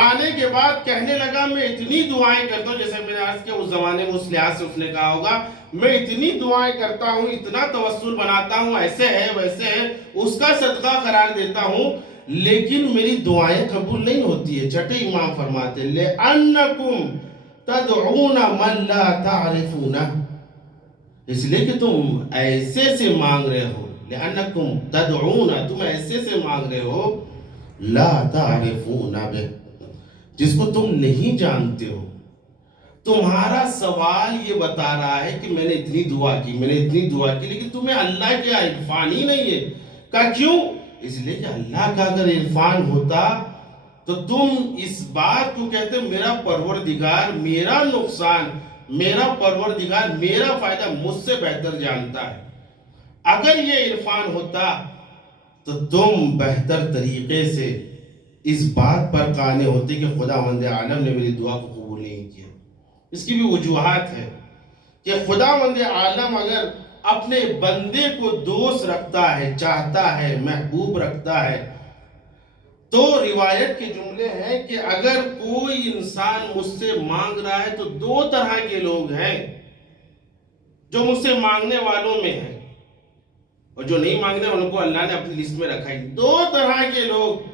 آنے کے بعد کہنے لگا میں اتنی دعائیں کرتا ہوں، جیسے میں نے عرض کیا اس زمانے میں اس لحاظ سے اس نے کہا ہوگا، میں اتنی دعائیں کرتا ہوں، اتنا توسل بناتا ہوں، ایسے ہے ویسے ہے، اس کا صدقہ قرار دیتا ہوں، لیکن میری دعائیں قبول نہیں ہوتی ہے۔ چھٹے امام فرماتے لِأَنَّكُمْ تَدْعُونَ مَنْ لَا تَعْرِفُونَ، اس لیے کہ تم ایسے سے مانگ رہے ہو، لِأَنَّكُمْ تَدْعُونَ، تم ایسے سے مانگ رہے ہو، لَا تَعْرِفُونَ بِهِ، جس کو تم نہیں جانتے ہو۔ تمہارا سوال یہ بتا رہا ہے کہ میں نے اتنی دعا کی، میں نے اتنی دعا کی، لیکن تمہیں اللہ کے عرفان ہی نہیں ہے۔ کہا کیوں؟ اس لیے کہ اللہ کا اگر عرفان ہوتا تو تم اس بات کو کہتے میرا پروردگار میرا نقصان، میرا پروردگار میرا فائدہ مجھ سے بہتر جانتا ہے۔ اگر یہ عرفان ہوتا تو تم بہتر طریقے سے اس بات پر قانے ہوتے کہ خداوند عالم نے میری دعا کو قبول نہیں کیا۔ اس کی بھی وجوہات ہے کہ خداوند عالم اگر اپنے بندے کو دوست رکھتا ہے، چاہتا ہے، محبوب رکھتا ہے، تو روایت کے جملے ہیں کہ اگر کوئی انسان مجھ سے مانگ رہا ہے تو دو طرح کے لوگ ہیں جو مجھ سے مانگنے والوں میں ہیں، اور جو نہیں مانگنے والوں کو اللہ نے اپنی لسٹ میں رکھا ہے۔ دو طرح کے لوگ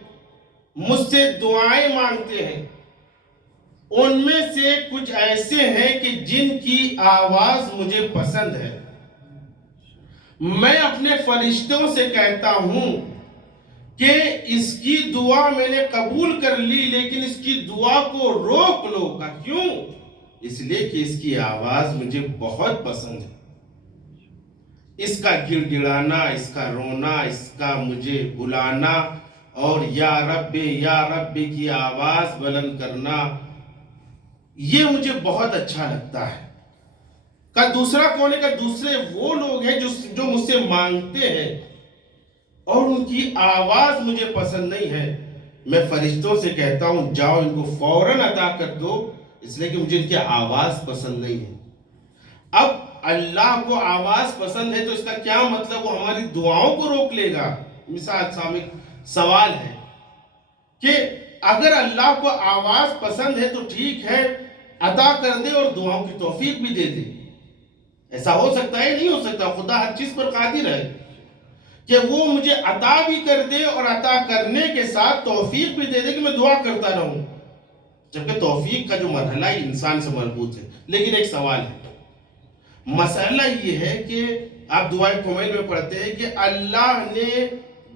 مجھ سے دعائیں مانگتے ہیں، ان میں سے کچھ ایسے ہیں کہ جن کی آواز مجھے پسند ہے، میں اپنے فرشتوں سے کہتا ہوں کہ اس کی دعا میں نے قبول کر لی، لیکن اس کی دعا کو روک لو۔ کا کیوں؟ اس لیے کہ اس کی آواز مجھے بہت پسند ہے، اس کا گڑ گڑانا، اس کا رونا، اس کا مجھے بلانا، اور یا رب کی آواز بلند کرنا، یہ مجھے بہت اچھا لگتا ہے۔ کا دوسرا کون ہے؟ کا دوسرے وہ لوگ ہیں جو مجھ سے مانگتے ہیں اور ان کی آواز مجھے پسند نہیں ہے، میں فرشتوں سے کہتا ہوں جاؤ ان کو فوراً عطا کر دو، اس لیے کہ مجھے ان کی آواز پسند نہیں ہے۔ اب اللہ کو آواز پسند ہے تو اس کا کیا مطلب وہ ہماری دعاؤں کو روک لے گا؟ مثال سامنے سوال ہے کہ اگر اللہ کو آواز پسند ہے تو ٹھیک ہے عطا کر دے اور دعاؤں کی توفیق بھی دے دے، ایسا ہو سکتا ہے؟ نہیں ہو سکتا۔ خدا ہر چیز پر قادر ہے کہ وہ مجھے عطا بھی کر دے اور عطا کرنے کے ساتھ توفیق بھی دے دے کہ میں دعا کرتا رہوں، جبکہ توفیق کا جو مرحلہ ہے انسان سے مربوط ہے۔ لیکن ایک سوال ہے، مسئلہ یہ ہے کہ آپ دعائیں کومیل میں پڑھتے ہیں کہ اللہ نے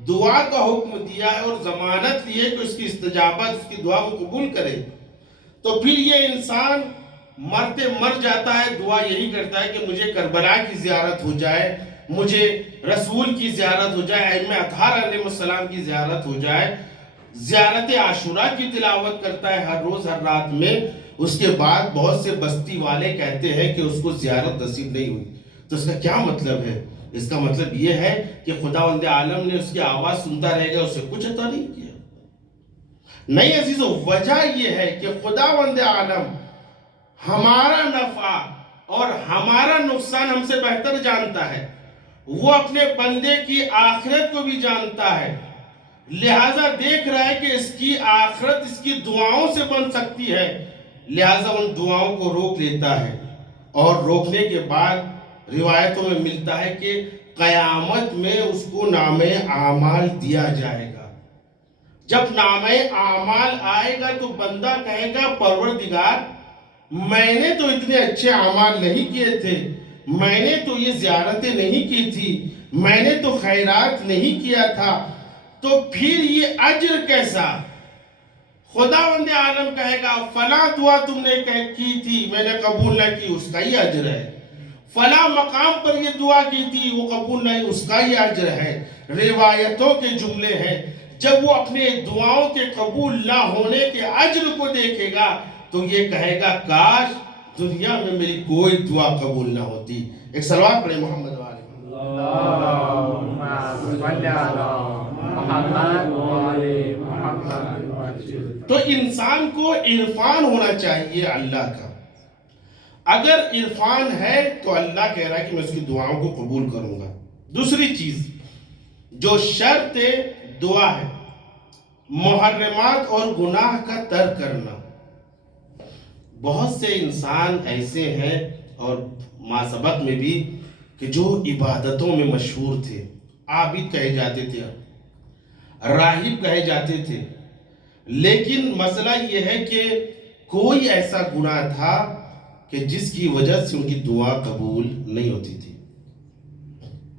دعا کا حکم دیا ہے اور ضمانت لی ہے کہ اس کی استجابت، اس کی دعا کو قبول کرے، تو پھر یہ انسان مرتے مر جاتا ہے، دعا یہی کرتا ہے کہ مجھے کربلا کی زیارت ہو جائے، مجھے رسول کی زیارت ہو جائے، ائمہ اطہار علیہ السلام کی زیارت ہو جائے، زیارت عاشوراء کی تلاوت کرتا ہے ہر روز ہر رات میں۔ اس کے بعد بہت سے بستی والے کہتے ہیں کہ اس کو زیارت نصیب نہیں ہوئی، تو اس کا کیا مطلب ہے؟ اس کا مطلب یہ ہے کہ خداوند عالم نے اس کی آواز سنتا رہے گا، اسے کچھ عطا نہیں کیا۔ نہیں عزیزو، وجہ یہ ہے کہ خداوند عالم ہمارا نفع اور ہمارا نقصان ہم سے بہتر جانتا ہے، وہ اپنے بندے کی آخرت کو بھی جانتا ہے، لہٰذا دیکھ رہا ہے کہ اس کی آخرت اس کی دعاؤں سے بن سکتی ہے، لہٰذا ان دعاؤں کو روک لیتا ہے۔ اور روکنے کے بعد روایتوں میں ملتا ہے کہ قیامت میں اس کو نامہ اعمال دیا جائے گا۔ جب نامہ اعمال آئے گا تو بندہ کہے گا پروردگار میں نے تو اتنے اچھے اعمال نہیں کیے تھے، میں نے تو یہ زیارتیں نہیں کی تھی، میں نے تو خیرات نہیں کیا تھا، تو پھر یہ اجر کیسا؟ خداوند عالم کہے گا فلاں دعا تم نے کی تھی میں نے قبول نہ کی، اس کا ہی اجر ہے۔ فلاں مقام پر یہ دعا کی تھی وہ قبول نہیں، اس کا ہی اجر ہے۔ روایتوں کے جملے ہیں، جب وہ اپنے دعاؤں کے قبول نہ ہونے کے اجر کو دیکھے گا تو یہ کہے گا کاش دنیا میں میری کوئی دعا قبول نہ ہوتی۔ ایک صلوات پڑھیں محمد والے۔ اللہم صلی علی محمد وعلی محمد۔ تو انسان کو عرفان ہونا چاہیے اللہ کا۔ اگر عرفان ہے تو اللہ کہہ رہا ہے کہ میں اس کی دعاؤں کو قبول کروں گا۔ دوسری چیز جو شرط دعا ہے، محرمات اور گناہ کا ترک کرنا۔ بہت سے انسان ایسے ہیں اور ما سبق میں بھی کہ جو عبادتوں میں مشہور تھے، عابد کہے جاتے تھے، راہب کہے جاتے تھے، لیکن مسئلہ یہ ہے کہ کوئی ایسا گناہ تھا کہ جس کی وجہ سے ان کی دعا قبول نہیں ہوتی تھی۔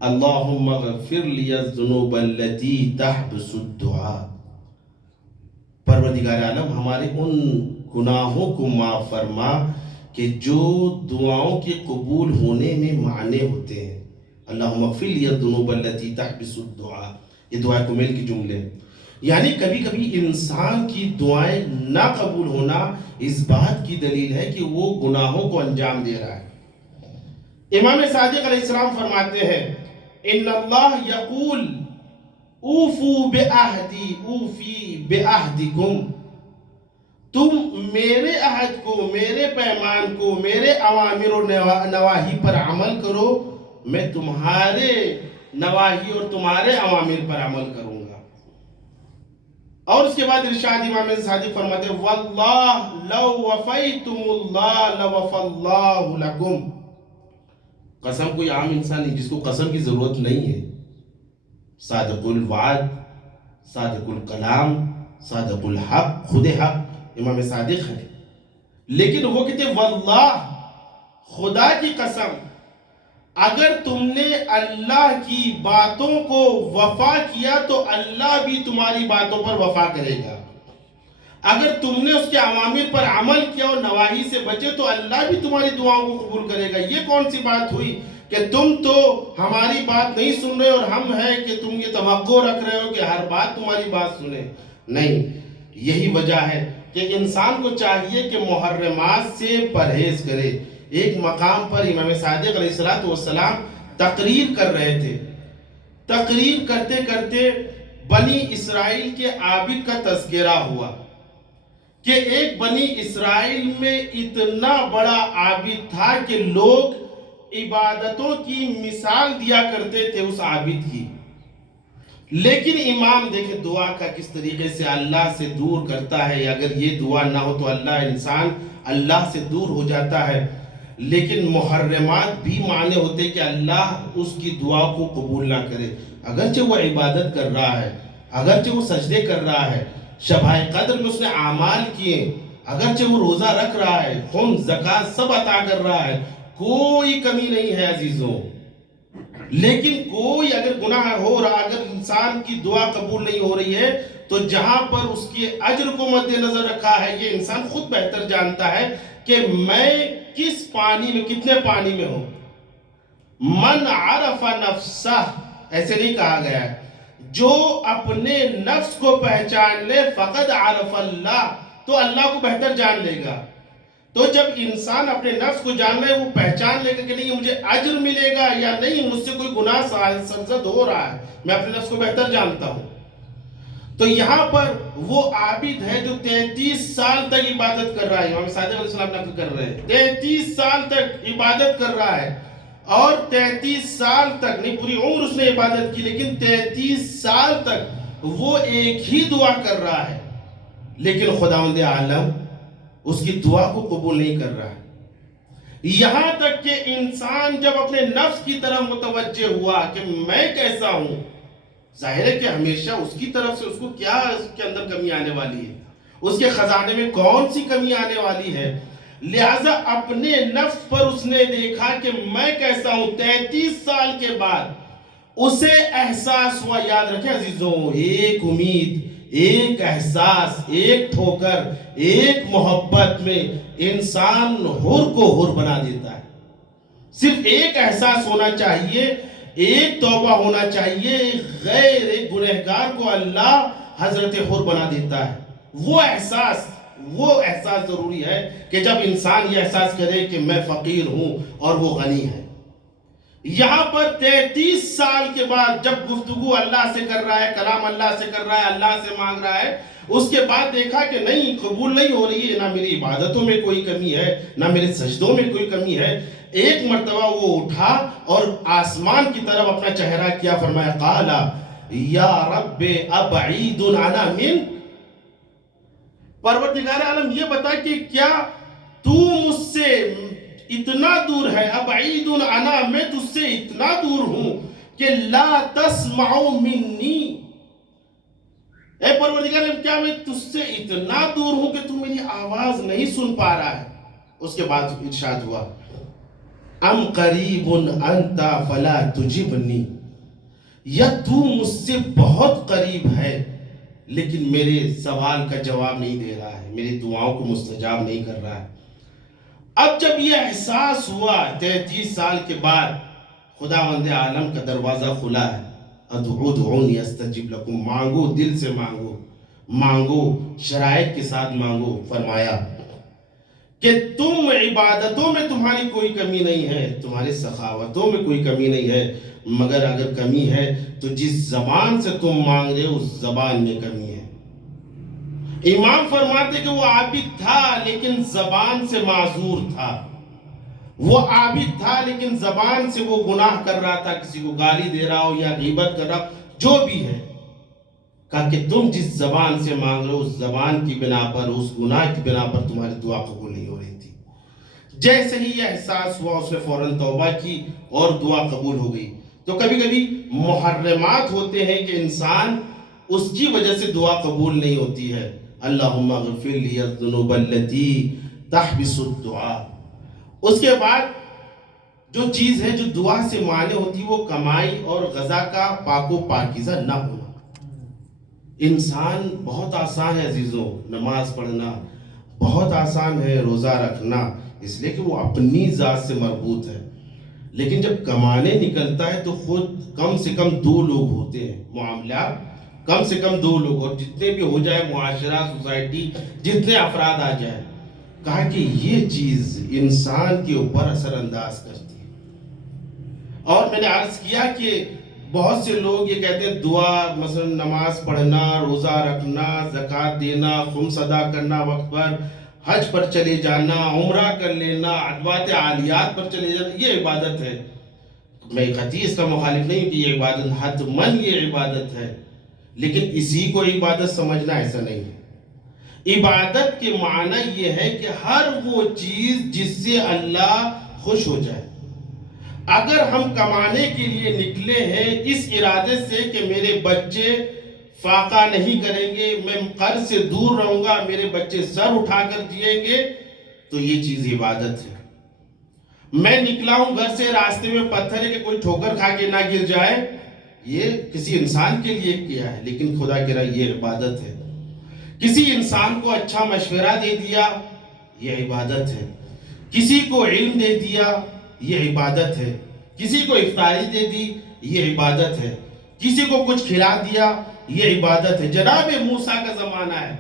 اللہم اغفر لی الذنوب التي تحبس الدعاء، پروردگار عالم ہمارے ان گناہوں کو معاف فرما کہ جو دعاؤں کے قبول ہونے میں معنی ہوتے ہیں۔ اللہم اغفر لی الذنوب التي تحبس الدعاء، یہ دعائے کمیل کی جملے ہیں۔ یعنی کبھی کبھی انسان کی دعائیں نہ قبول ہونا اس بات کی دلیل ہے کہ وہ گناہوں کو انجام دے رہا ہے۔ امام صادق علیہ السلام فرماتے ہیں ان اللہ یقول اوفو بعہدی اوفی بعہدکم، تم میرے عہد کو، میرے پیمان کو، میرے اوامر و نواہی پر عمل کرو، میں تمہارے نواہی اور تمہارے اوامر پر عمل کروں گا۔ اور اس کے بعد ارشاد امام صادق فرماتے ہیں واللہ لو وفیتم اللہ لوفی اللہ لکم، قسم کوئی عام انسان نہیں جس کو قسم کی ضرورت نہیں ہے، صادق الوعد، صادق الکلام، صادق الحق، خود حق امام صادق ہے، لیکن وہ کہتے ہیں واللہ خدا کی قسم اگر تم نے اللہ کی باتوں کو وفا کیا تو اللہ بھی تمہاری باتوں پر وفا کرے گا، اگر تم نے اس کے اوامر پر عمل کیا اور نواہی سے بچے تو اللہ بھی تمہاری دعاؤں کو قبول کرے گا۔ یہ کون سی بات ہوئی کہ تم تو ہماری بات نہیں سن رہے اور ہم ہیں کہ تم یہ توقع رکھ رہے ہو کہ ہر بات تمہاری بات سنیں؟ نہیں، یہی وجہ ہے کہ انسان کو چاہیے کہ محرمات سے پرہیز کرے۔ ایک مقام پر امام صادق علیہ السلام تقریر کر رہے تھے، تقریر کرتے کرتے بنی اسرائیل کے عابد کا تذکرہ ہوا کہ ایک بنی اسرائیل میں اتنا بڑا عابد تھا کہ لوگ عبادتوں کی مثال دیا کرتے تھے اس عابد کی، لیکن امام دیکھیں دعا کا کس طریقے سے اللہ سے دور کرتا ہے۔ اگر یہ دعا نہ ہو تو انسان اللہ سے دور ہو جاتا ہے، لیکن محرمات بھی معنی ہوتے کہ اللہ اس کی دعا کو قبول نہ کرے۔ اگرچہ وہ عبادت کر رہا ہے، اگرچہ وہ سجدے کر رہا ہے، شبہ قدر میں اس نے اعمال کیے، اگرچہ وہ روزہ رکھ رہا ہے، خمس زکوٰۃ سب عطا کر رہا ہے، کوئی کمی نہیں ہے عزیزوں، لیکن کوئی اگر گناہ ہو رہا، اگر انسان کی دعا قبول نہیں ہو رہی ہے تو جہاں پر اس کے اجر کو مد نظر رکھا ہے یہ انسان خود بہتر جانتا ہے کہ میں کس پانی میں، کتنے پانی میں ہوں۔ من عرف نفسہ، ایسے نہیں کہا گیا ہے، جو اپنے نفس کو پہچان لے فقد عرف اللہ، تو اللہ کو بہتر جان لے گا۔ تو جب انسان اپنے نفس کو جان رہے وہ پہچان لے گا کہ نہیں مجھے اجر ملے گا یا نہیں، مجھ سے کوئی گناہ سرزد ہو رہا ہے، میں اپنے نفس کو بہتر جانتا ہوں۔ تو یہاں پر وہ عابد ہے جو 33 سال تک عبادت کر رہا ہے، امام صادق علیہ السلام نقل کر رہے ہیں 33 سال تک عبادت کر رہا ہے، اور 33 سال تک نہیں، پوری عمر اس نے عبادت کی، لیکن 33 سال تک وہ ایک ہی دعا کر رہا ہے، لیکن خداوند عالم اس کی دعا کو قبول نہیں کر رہا ہے۔ یہاں تک کہ انسان جب اپنے نفس کی طرف متوجہ ہوا کہ میں کیسا ہوں، ظاہر ہے کہ ہمیشہ اس کی طرف سے اس کو کیا اس کے اندر کمی آنے والی ہے، اس کے خزانے میں کون سی کمی آنے والی ہے، لہذا اپنے نفس پر اس نے دیکھا کہ میں کیسا ہوں۔ 33 سال کے بعد اسے احساس ہوا۔ یاد رکھیں عزیزوں، ایک امید، ایک احساس، ایک ٹھوکر، ایک محبت میں انسان حر کو حر بنا دیتا ہے۔ صرف ایک احساس ہونا چاہیے، ایک توبہ ہونا چاہیے، غیر گنہگار کو اللہ حضرت حر بنا دیتا ہے۔ وہ احساس ضروری ہے کہ جب انسان یہ احساس کرے کہ میں فقیر ہوں اور وہ غنی ہے۔ یہاں پر 33 سال کے بعد جب گفتگو اللہ سے کر رہا ہے، کلام اللہ سے کر رہا ہے، اللہ سے مانگ رہا ہے، اس کے بعد دیکھا کہ نہیں، قبول نہیں ہو رہی ہے، نہ میری عبادتوں میں کوئی کمی ہے، نہ میرے سجدوں میں کوئی کمی ہے۔ ایک مرتبہ وہ اٹھا اور آسمان کی طرف اپنا چہرہ کیا، فرمایا قال یا رب ابعید انا من، پروردگار عالم یہ بتا کہ کیا تو مجھ سے اتنا دور ہے، ابعید انا، میں تجھ سے اتنا دور ہوں کہ لا تسمع منی، اے پروردگار عالم کیا میں تجھ سے اتنا دور ہوں کہ تو میری آواز نہیں سن پا رہا ہے؟ اس کے بعد ارشاد ہوا ام قریب انت فلا تجبنی، یا تو مجھ سے بہت قریب ہے لیکن میرے سوال کا جواب نہیں دے رہا ہے، میری دعاؤں کو مستجاب نہیں کر رہا ہے۔ اب جب یہ احساس ہوا 33 سال کے بعد، خداوند عالم کا دروازہ کھلا ہے، ادعونی استجب لکم، مانگو، دل سے مانگو، مانگو، شرائط کے ساتھ مانگو۔ فرمایا کہ تم عبادتوں میں تمہاری کوئی کمی نہیں ہے، تمہارے سخاوتوں میں کوئی کمی نہیں ہے، مگر اگر کمی ہے تو جس زبان سے تم مانگ رہے ہو اس زبان میں کمی ہے۔ امام فرماتے کہ وہ عابد تھا لیکن زبان سے معذور تھا، وہ عابد تھا لیکن زبان سے وہ گناہ کر رہا تھا، کسی کو گالی دے رہا ہو یا غیبت کر رہا ہو، جو بھی ہے۔ کہا کہ تم جس زبان سے مانگ رہے ہو اس زبان کی بنا پر، اس گناہ کی بنا پر تمہاری دعا قبول نہیں ہو رہی تھی۔ جیسے ہی یہ احساس ہوا اس نے فوراً توبہ کی اور دعا قبول ہو گئی۔ تو کبھی کبھی محرمات ہوتے ہیں کہ انسان اس کی وجہ سے دعا قبول نہیں ہوتی ہے۔ اللہم اغفر لی الذنوب التي تحبس الدعاء۔ اس کے بعد جو چیز ہے جو دعا سے مانے ہوتی وہ کمائی اور غذا کا پاک و پاکیزہ نہ ہونا۔ انسان بہت آسان ہے عزیزوں، نماز پڑھنا بہت آسان ہے، روزہ رکھنا، اس لیے کہ وہ اپنی ذات سے مربوط ہے، لیکن جب کمانے نکلتا ہے تو خود کم سے کم 2 لوگ ہوتے ہیں، معاملات کم سے کم 2 لوگ، اور جتنے بھی ہو جائے معاشرہ، سوسائٹی، جتنے افراد آ جائے، کہا کہ یہ چیز انسان کے اوپر اثر انداز کرتی ہے۔ اور میں نے عرض کیا کہ بہت سے لوگ یہ کہتے ہیں دعا، مثلا نماز پڑھنا، روزہ رکھنا، زکوٰۃ دینا، خمس ادا کرنا وقت پر، حج پر چلے جانا، عمرہ کر لینا، ادوات عالیات پر چلے جانا، یہ عبادت ہے۔ میں حدیث کا مخالف نہیں کہ یہ عبادت، حتماً یہ عبادت ہے، لیکن اسی کو عبادت سمجھنا ایسا نہیں ہے۔ عبادت کے معنی یہ ہے کہ ہر وہ چیز جس سے اللہ خوش ہو جائے۔ اگر ہم کمانے کے لیے نکلے ہیں اس ارادے سے کہ میرے بچے فاقہ نہیں کریں گے، میں قرض سے دور رہوں گا، میرے بچے سر اٹھا کر جئیں گے، تو یہ چیز عبادت ہے۔ میں نکلا ہوں گھر سے، راستے میں پتھر ہے کہ کوئی ٹھوکر کھا کے نہ گر جائے، یہ کسی انسان کے لیے کیا ہے، لیکن خدا کہہ رہا ہے یہ عبادت ہے۔ کسی انسان کو اچھا مشورہ دے دیا، یہ عبادت ہے۔ کسی کو علم دے دیا، یہ عبادت ہے۔ کسی کو افطاری دے دی، یہ عبادت ہے۔ کسی کو کچھ کھلا دیا، یہ عبادت ہے۔ جناب موسیٰ کا زمانہ ہے،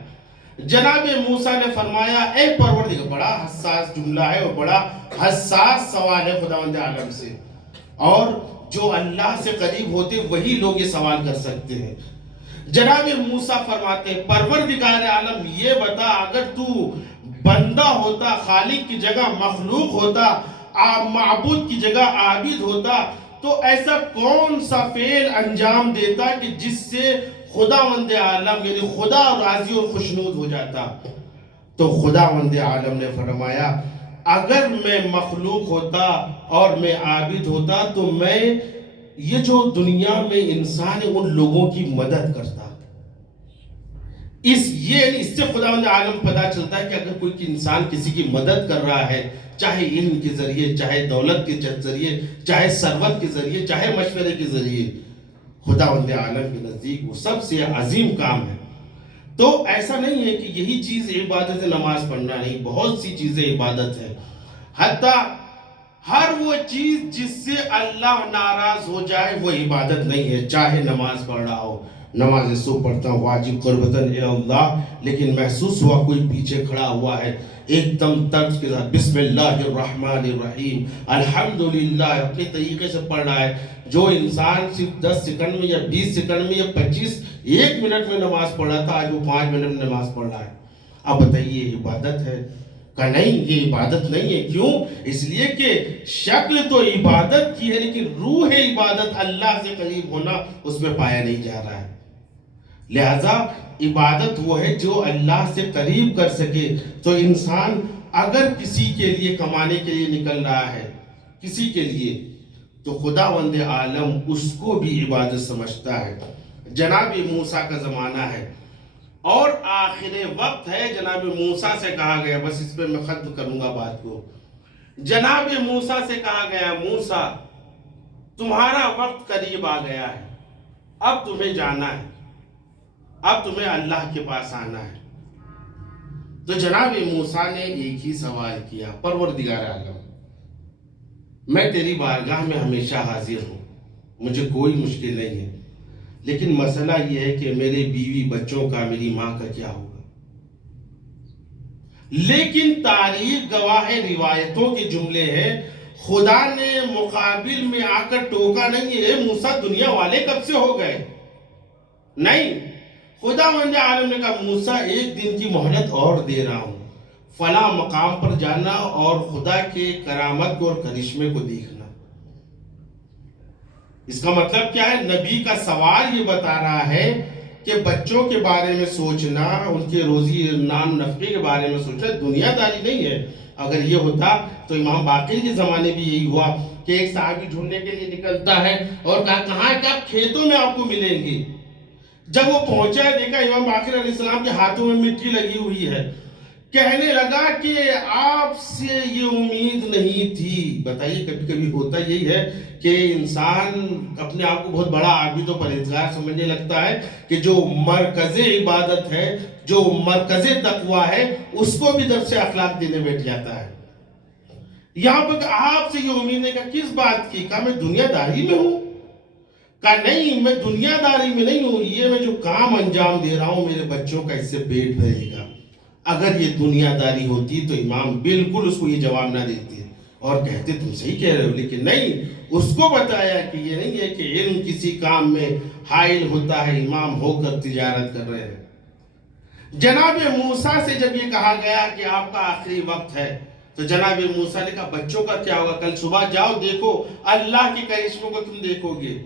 جناب موسیٰ نے فرمایا اے پروردگار، بڑا حساس جملہ ہے اور بڑا حساس سوال ہے خداوند عالم سے، اور جو اللہ سے قریب ہوتے وہی لوگ یہ سوال کر سکتے ہیں۔ جناب موسیٰ فرماتے ہیں پروردگار عالم یہ بتا، اگر تو بندہ ہوتا، خالق کی جگہ مخلوق ہوتا، معبود کی جگہ عابد ہوتا، تو ایسا کون سا فعل انجام دیتا کہ جس سے خداوند عالم یعنی خدا راضی اور خوشنود ہو جاتا؟ تو خداوند عالم نے فرمایا اگر میں مخلوق ہوتا اور میں عابد ہوتا تو میں یہ جو دنیا میں انسان ہے ان لوگوں کی مدد کرتا. اس سے خداوند عالم پتہ چلتا ہے کہ اگر کوئی انسان کسی کی مدد کر رہا ہے، چاہے علم کے ذریعے، چاہے دولت کے ذریعے، چاہے ثروت کے ذریعے، چاہے مشورے کے ذریعے، خداوند عالم کے نزدیک وہ سب سے عظیم کام ہے. تو ایسا نہیں ہے کہ یہی چیز عبادت ہے نماز پڑھنا، نہیں، بہت سی چیزیں عبادت ہے. حتیٰ ہر وہ چیز جس سے اللہ ناراض ہو جائے وہ عبادت نہیں ہے. چاہے نماز پڑھ رہا ہو، نماز سو پڑھتا ہوں واجب قربتاً الی اللہ، لیکن محسوس ہوا کوئی پیچھے کھڑا ہوا ہے، ایک دم طرز کے ساتھ بسم اللہ الرحمن الرحیم الحمدللہ اپنے طریقے سے پڑھ رہا ہے. جو انسان صرف 10 سیکنڈ میں یا 20 سیکنڈ میں یا 1 منٹ میں نماز پڑھ رہا تھا، آج وہ 5 منٹ میں نماز پڑھ رہا ہے. اب بتائیے یہ عبادت ہے؟ کہ نہیں، یہ عبادت نہیں ہے. کیوں؟ اس لیے کہ شکل تو عبادت کی ہے لیکن روح عبادت، اللہ سے قریب ہونا، اس میں پایا نہیں جا رہا ہے. لہذا عبادت وہ ہے جو اللہ سے قریب کر سکے. تو انسان اگر کسی کے لیے کمانے کے لیے نکل رہا ہے، کسی کے لیے، تو خداوند عالم اس کو بھی عبادت سمجھتا ہے. جناب موسیٰ کا زمانہ ہے اور آخر وقت ہے. جناب موسیٰ سے کہا گیا، بس اس پہ میں ختم کروں گا بات کو. جناب موسیٰ سے کہا گیا، موسیٰ تمہارا وقت قریب آ گیا ہے، اب تمہیں جانا ہے، اب تمہیں اللہ کے پاس آنا ہے. تو جناب موسیٰ نے ایک ہی سوال کیا، پروردگار عالم، میں تیری بارگاہ میں ہمیشہ حاضر ہوں، مجھے کوئی مشکل نہیں ہے، لیکن مسئلہ یہ ہے کہ میرے بیوی بچوں کا، میری ماں کا کیا ہوگا؟ لیکن تاریخ گواہ ہے، روایتوں کے جملے ہیں، خدا نے مقابل میں آ کر ٹوکا نہیں ہے موسیٰ دنیا والے کب سے ہو گئے. نہیں، خداوند عالم نے کہا موسیٰ ایک دن کی مہلت اور دے رہا ہوں، فلاں مقام پر جانا اور خدا کے کرامت کو اور کرشمے کو دیکھنا. اس کا مطلب کیا ہے؟ نبی کا سوال یہ بتا رہا ہے کہ بچوں کے بارے میں سوچنا، ان کے روزی نام نفقے کے بارے میں سوچنا دنیا داری نہیں ہے. اگر یہ ہوتا تو امام باقر کے زمانے بھی یہی ہوا کہ ایک صحابی ڈھونڈنے کے لیے نکلتا ہے اور کہا کہاں کہ آپ کھیتوں میں آپ کو ملیں گے. جب وہ پہنچا دیکھا امام باقر علیہ السلام کے ہاتھوں میں مٹی لگی ہوئی ہے، کہنے لگا کہ آپ سے یہ امید نہیں تھی. بتائیے کبھی کبھی ہوتا یہی ہے کہ انسان اپنے آپ کو بہت بڑا عابد و پرہیزگار سمجھنے لگتا ہے کہ جو مرکز عبادت ہے، جو مرکز تقویٰ ہے، اس کو بھی درس اخلاق دینے بیٹھ جاتا ہے. یہاں پر آپ سے یہ امید ہے کہ کس بات کی؟ کہا میں دنیا داری میں ہوں. کہا نہیں، میں دنیا داری میں نہیں ہوں، یہ میں جو کام انجام دے رہا ہوں میرے بچوں کا اس سے پیٹ بھرے گا. اگر یہ دنیا داری ہوتی تو امام بالکل اس کو یہ جواب نہ دیتے اور کہتے تم صحیح کہہ رہے ہو، لیکن نہیں، اس کو بتایا کہ یہ نہیں ہے کہ علم کسی کام میں حائل ہوتا ہے، امام ہو کر تجارت کر رہے ہیں. جناب موسیٰ سے جب یہ کہا گیا کہ آپ کا آخری وقت ہے تو جناب موسیٰ نے کہا بچوں کا کیا ہوگا؟ کل صبح جاؤ، دیکھو اللہ کے کرشموں کو تم دیکھو گے.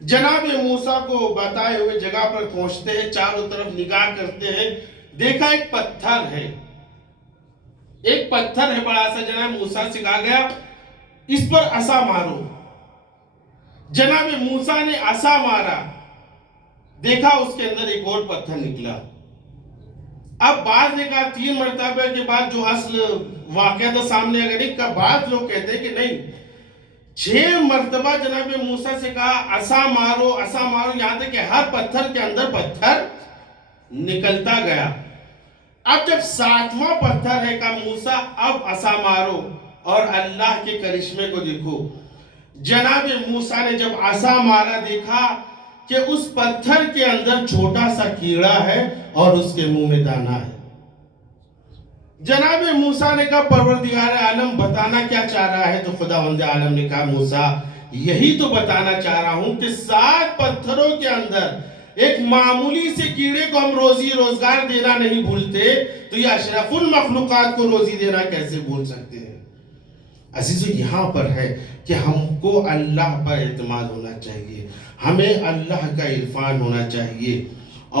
جناب موسیٰ کو بتائے ہوئے جگہ پر پہنچتے ہیں، چاروں طرف نگاہ کرتے ہیں، دیکھا ایک پتھر ہے، ایک پتھر ہے بڑا سا. جناب موسیٰ سے کہا گیا اس پر عصا مارو. جناب موسیٰ نے عصا مارا، دیکھا اس کے اندر ایک اور پتھر نکلا. اب بعض نے کہا 3 مرتبہ کے بعد جو اصل واقعہ تھا سامنے اگر نہیں، کہ بعض لوگ کہتے ہیں کہ نہیں، 6 مرتبہ جناب موسیٰ سے کہا عصا مارو عصا مارو، یہاں تک کہ ہر پتھر کے اندر پتھر نکلتا گیا. اب جب 7واں پتھر ہے، کہا موسیٰ اب عصا مارو اور اللہ کے کرشمے کو دیکھو. جناب موسیٰ نے جب عصا مارا، دیکھا کہ اس پتھر کے اندر چھوٹا سا کیڑا ہے اور اس کے منہ میں دانا ہے. جناب موسیٰ نے کہا پروردگار عالم بتانا کیا چاہ رہا ہے؟ تو خداوند عالم نے کہا موسیٰ یہی تو بتانا چاہ رہا ہوں کہ 7 پتھروں کے اندر ایک معمولی سے کیڑے کو ہم روزی روزگار دینا نہیں بھولتے تو یہ اشرف المخلوقات کو روزی دینا کیسے بھول سکتے ہیں؟ عزیزو یہاں پر ہے کہ ہم کو اللہ پر اعتماد ہونا چاہیے، ہمیں اللہ کا عرفان ہونا چاہیے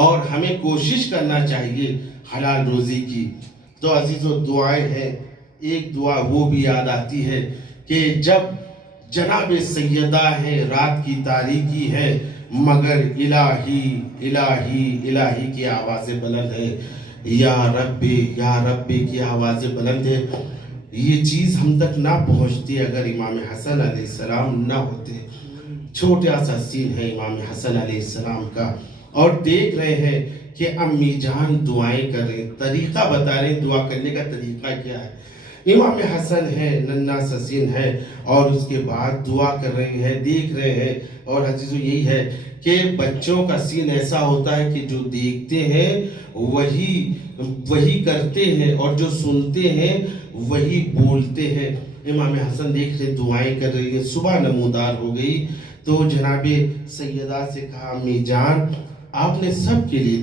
اور ہمیں کوشش کرنا چاہیے حلال روزی کی. تو عزیزو دعائیں ہیں ایک دعا وہ بھی یاد آتی ہے کہ جب جناب سیدہ ہے، رات کی تاریکی ہے، مگر الہی الہی الہی کی آوازیں بلند ہے، یا ربی کی آوازیں بلند ہے. یہ چیز ہم تک نہ پہنچتی اگر امام حسن علیہ السلام نہ ہوتے. چھوٹا سا سین ہے امام حسن علیہ السلام کا، اور دیکھ رہے ہیں کہ امی جان دعائیں کر رہے ہیں، طریقہ بتا رہے ہیں دعا کرنے کا طریقہ کیا ہے. امام حسن ہے، ننھا سا سین ہے، اور اس کے بعد دعا کر رہے ہیں، دیکھ رہے ہیں. اور عزیزو یہی ہے کہ بچوں کا سین ایسا ہوتا ہے کہ جو دیکھتے ہیں وہی کرتے ہیں، اور جو سنتے ہیں وہی بولتے ہیں. امام حسن دیکھ رہے دعائیں کر رہی ہیں، صبح نمودار ہو گئی تو جناب سیدہ سے کہا امی جان آپ نے سب کے لیے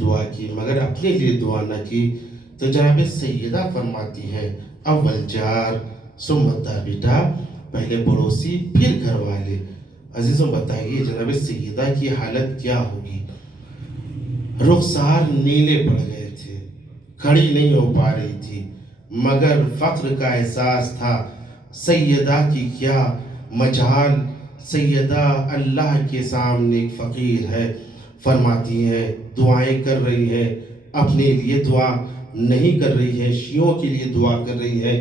دعا کی مگر اپنے لیے دعا نہ کی. تو جناب سیدہ فرماتی ہے اول جار ثم بیٹا، پہلے پڑوسی پھر گھر والے. عزیزوں بتائیے جناب سیدہ کی حالت کیا ہوگی. رخسار نیلے پڑ گئے تھے، کھڑی نہیں ہو پا رہی تھی، مگر فقر کا احساس تھا. سیدہ کی کیا مجال، سیدہ اللہ کے سامنے ایک فقیر ہے. فرماتی ہیں دعائیں کر رہی ہیں، اپنے لیے دعا نہیں کر رہی ہے، شیعوں کے لیے دعا کر رہی ہے.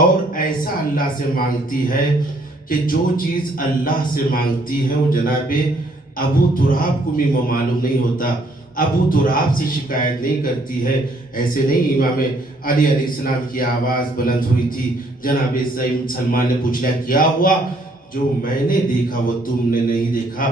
اور ایسا اللہ سے مانگتی ہے کہ جو چیز اللہ سے مانگتی ہے وہ جناب ابو تراب کو بھی معلوم نہیں ہوتا، ابو تراب سے شکایت نہیں کرتی ہے. ایسے نہیں امام علی علیہ السلام کی آواز بلند ہوئی تھی. جناب سلمان نے پوچھ لیا کیا ہوا؟ جو میں نے دیکھا وہ تم نے نہیں دیکھا.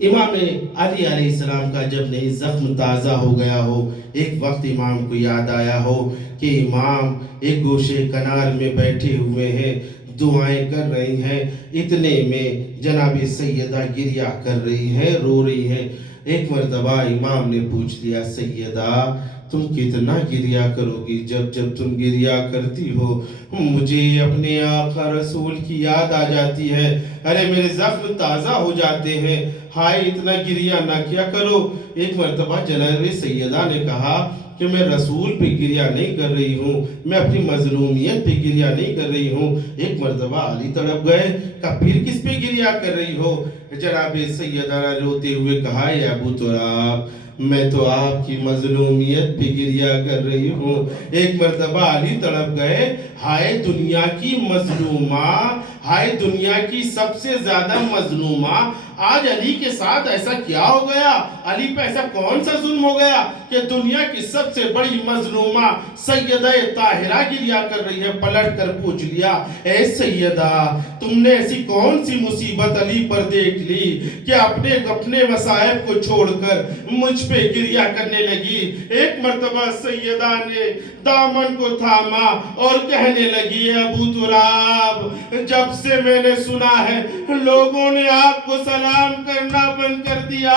امام علی علیہ السلام کا جب نہیں زخم تازہ ہو گیا ہو، ایک وقت امام کو یاد آیا ہو کہ امام ایک گوشے کنار میں بیٹھے ہوئے ہیں، دعائیں کر رہی ہیں. اتنے میں جناب سیدہ گریہ کر رہی ہیں، رو رہی ہیں. ایک مرتبہ امام نے پوچھ لیا سیدہ تم کتنا گریہ کرو گی؟ جب تم گریہ کرتی ہو مجھے اپنے آقا رسول کی یاد آ جاتی ہے، ارے میرے زخم تازہ ہو جاتے ہیں، ہائے اتنا گریہ نہ کیا کرو. ایک مرتبہ جناب سیدہ نے کہا کہ میں رسول پہ گریہ نہیں کر رہی ہوں، میں اپنی مظلومیت پہ گریہ نہیں کر رہی ہوں. ایک مرتبہ علی تڑپ گئے، کہا پھر کس پہ گریہ کر رہی ہو؟ جناب سیدہ نے روتے ہوئے کہا یا ابو تراب میں تو آپ کی مظلومیت پہ گریہ کر رہی ہوں. ایک مرتبہ علی تڑپ گئے، ہائے دنیا کی مظلومہ، ہائے دنیا کی سب سے زیادہ مظلومہ، آج علی کے ساتھ ایسا کیا ہو گیا؟ علی پہ ایسا کون سا ظلم ہو گیا کہ دنیا کی سب سے بڑی مظلومہ سیدہ طاہرہ گریہ کر رہی ہے؟ پلٹ کر پوچھ لیا اے سیدہ تم نے ایسی کون سی مصیبت علی پر دیکھ لی کہ اپنے مصائب کو چھوڑ کر مجھ پہ گریہ کرنے لگی؟ ایک مرتبہ سیدہ نے دامن کو تھاما اور کہنے لگی ابو تراب جب سے میں نے سنا ہے لوگوں نے آپ کو سلام کرنا بند کر دیا،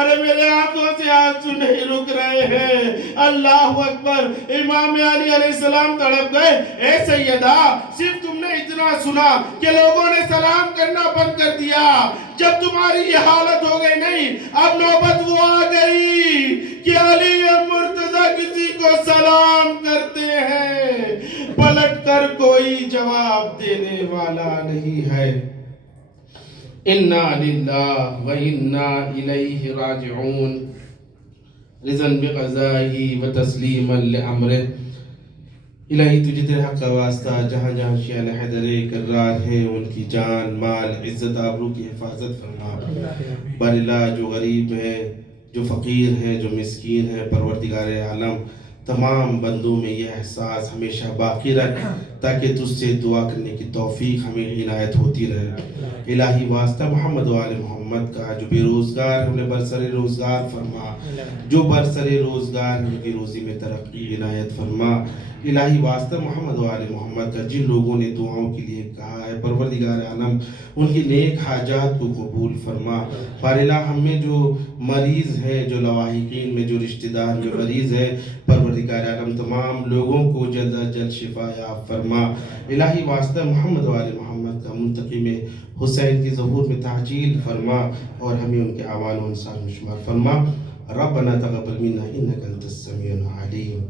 ارے میرے آنکھوں سے آنسو نہیں رک رہے ہیں. اللہ اکبر. امام علی علیہ السلام تڑپ گئے. اے سیدہ صرف تم نے اتنا سنا کہ لوگوں نے سلام کرنا بند کر دیا، جب تمہاری یہ حالت ہو گئی نہیں اب نوبت وہ آ گئی کہ علی مرتضی کسی کو سلام کرتے ہیں پلٹ کر کوئی جواب دینے والا نہیں ہے. انا للہ و انا الیہ راجعون رضا بقضائہ و تسلیما لامرہ. الہی تجھے تیرے حق کا واسطہ جہاں جہاں شیعہ حیدر کرار ہیں ان کی جان مال عزت آبرو کی حفاظت فرما. باراللہ جو غریب ہیں، جو فقیر ہیں، جو مسکین ہیں، پروردگار عالم تمام بندوں میں یہ احساس ہمیشہ باقی رکھ تاکہ تجھ سے دعا کرنے کی توفیق ہمیں عنایت ہوتی رہے. الہی واسطہ محمد و آل محمد کا جو بے روزگار ہے انہیں برسر روزگار فرما، جو برسر روزگار ان کی روزی میں ترقی عنایت فرما. الہی واسطہ محمد و آل محمد کا جن لوگوں نے دعاؤں کے لیے کہا ہے پروردگار عالم ان کی نیک حاجات کو قبول فرما. باراللہ ہم میں جو مریض ہیں، جو لواحقین میں جو رشتہ دار جو مریض ہیں، پروردگار عالم تمام لوگوں کو جلد از جلد شفا یاب فرما. الہی واسطہ محمد و آل محمد کا منتقم حسین کی ظہور میں تعجیل فرما اور ہمیں ان کے اعوان و انصار میں شمار فرما. ربنا تقبل منا انک انت السمیع العلیم.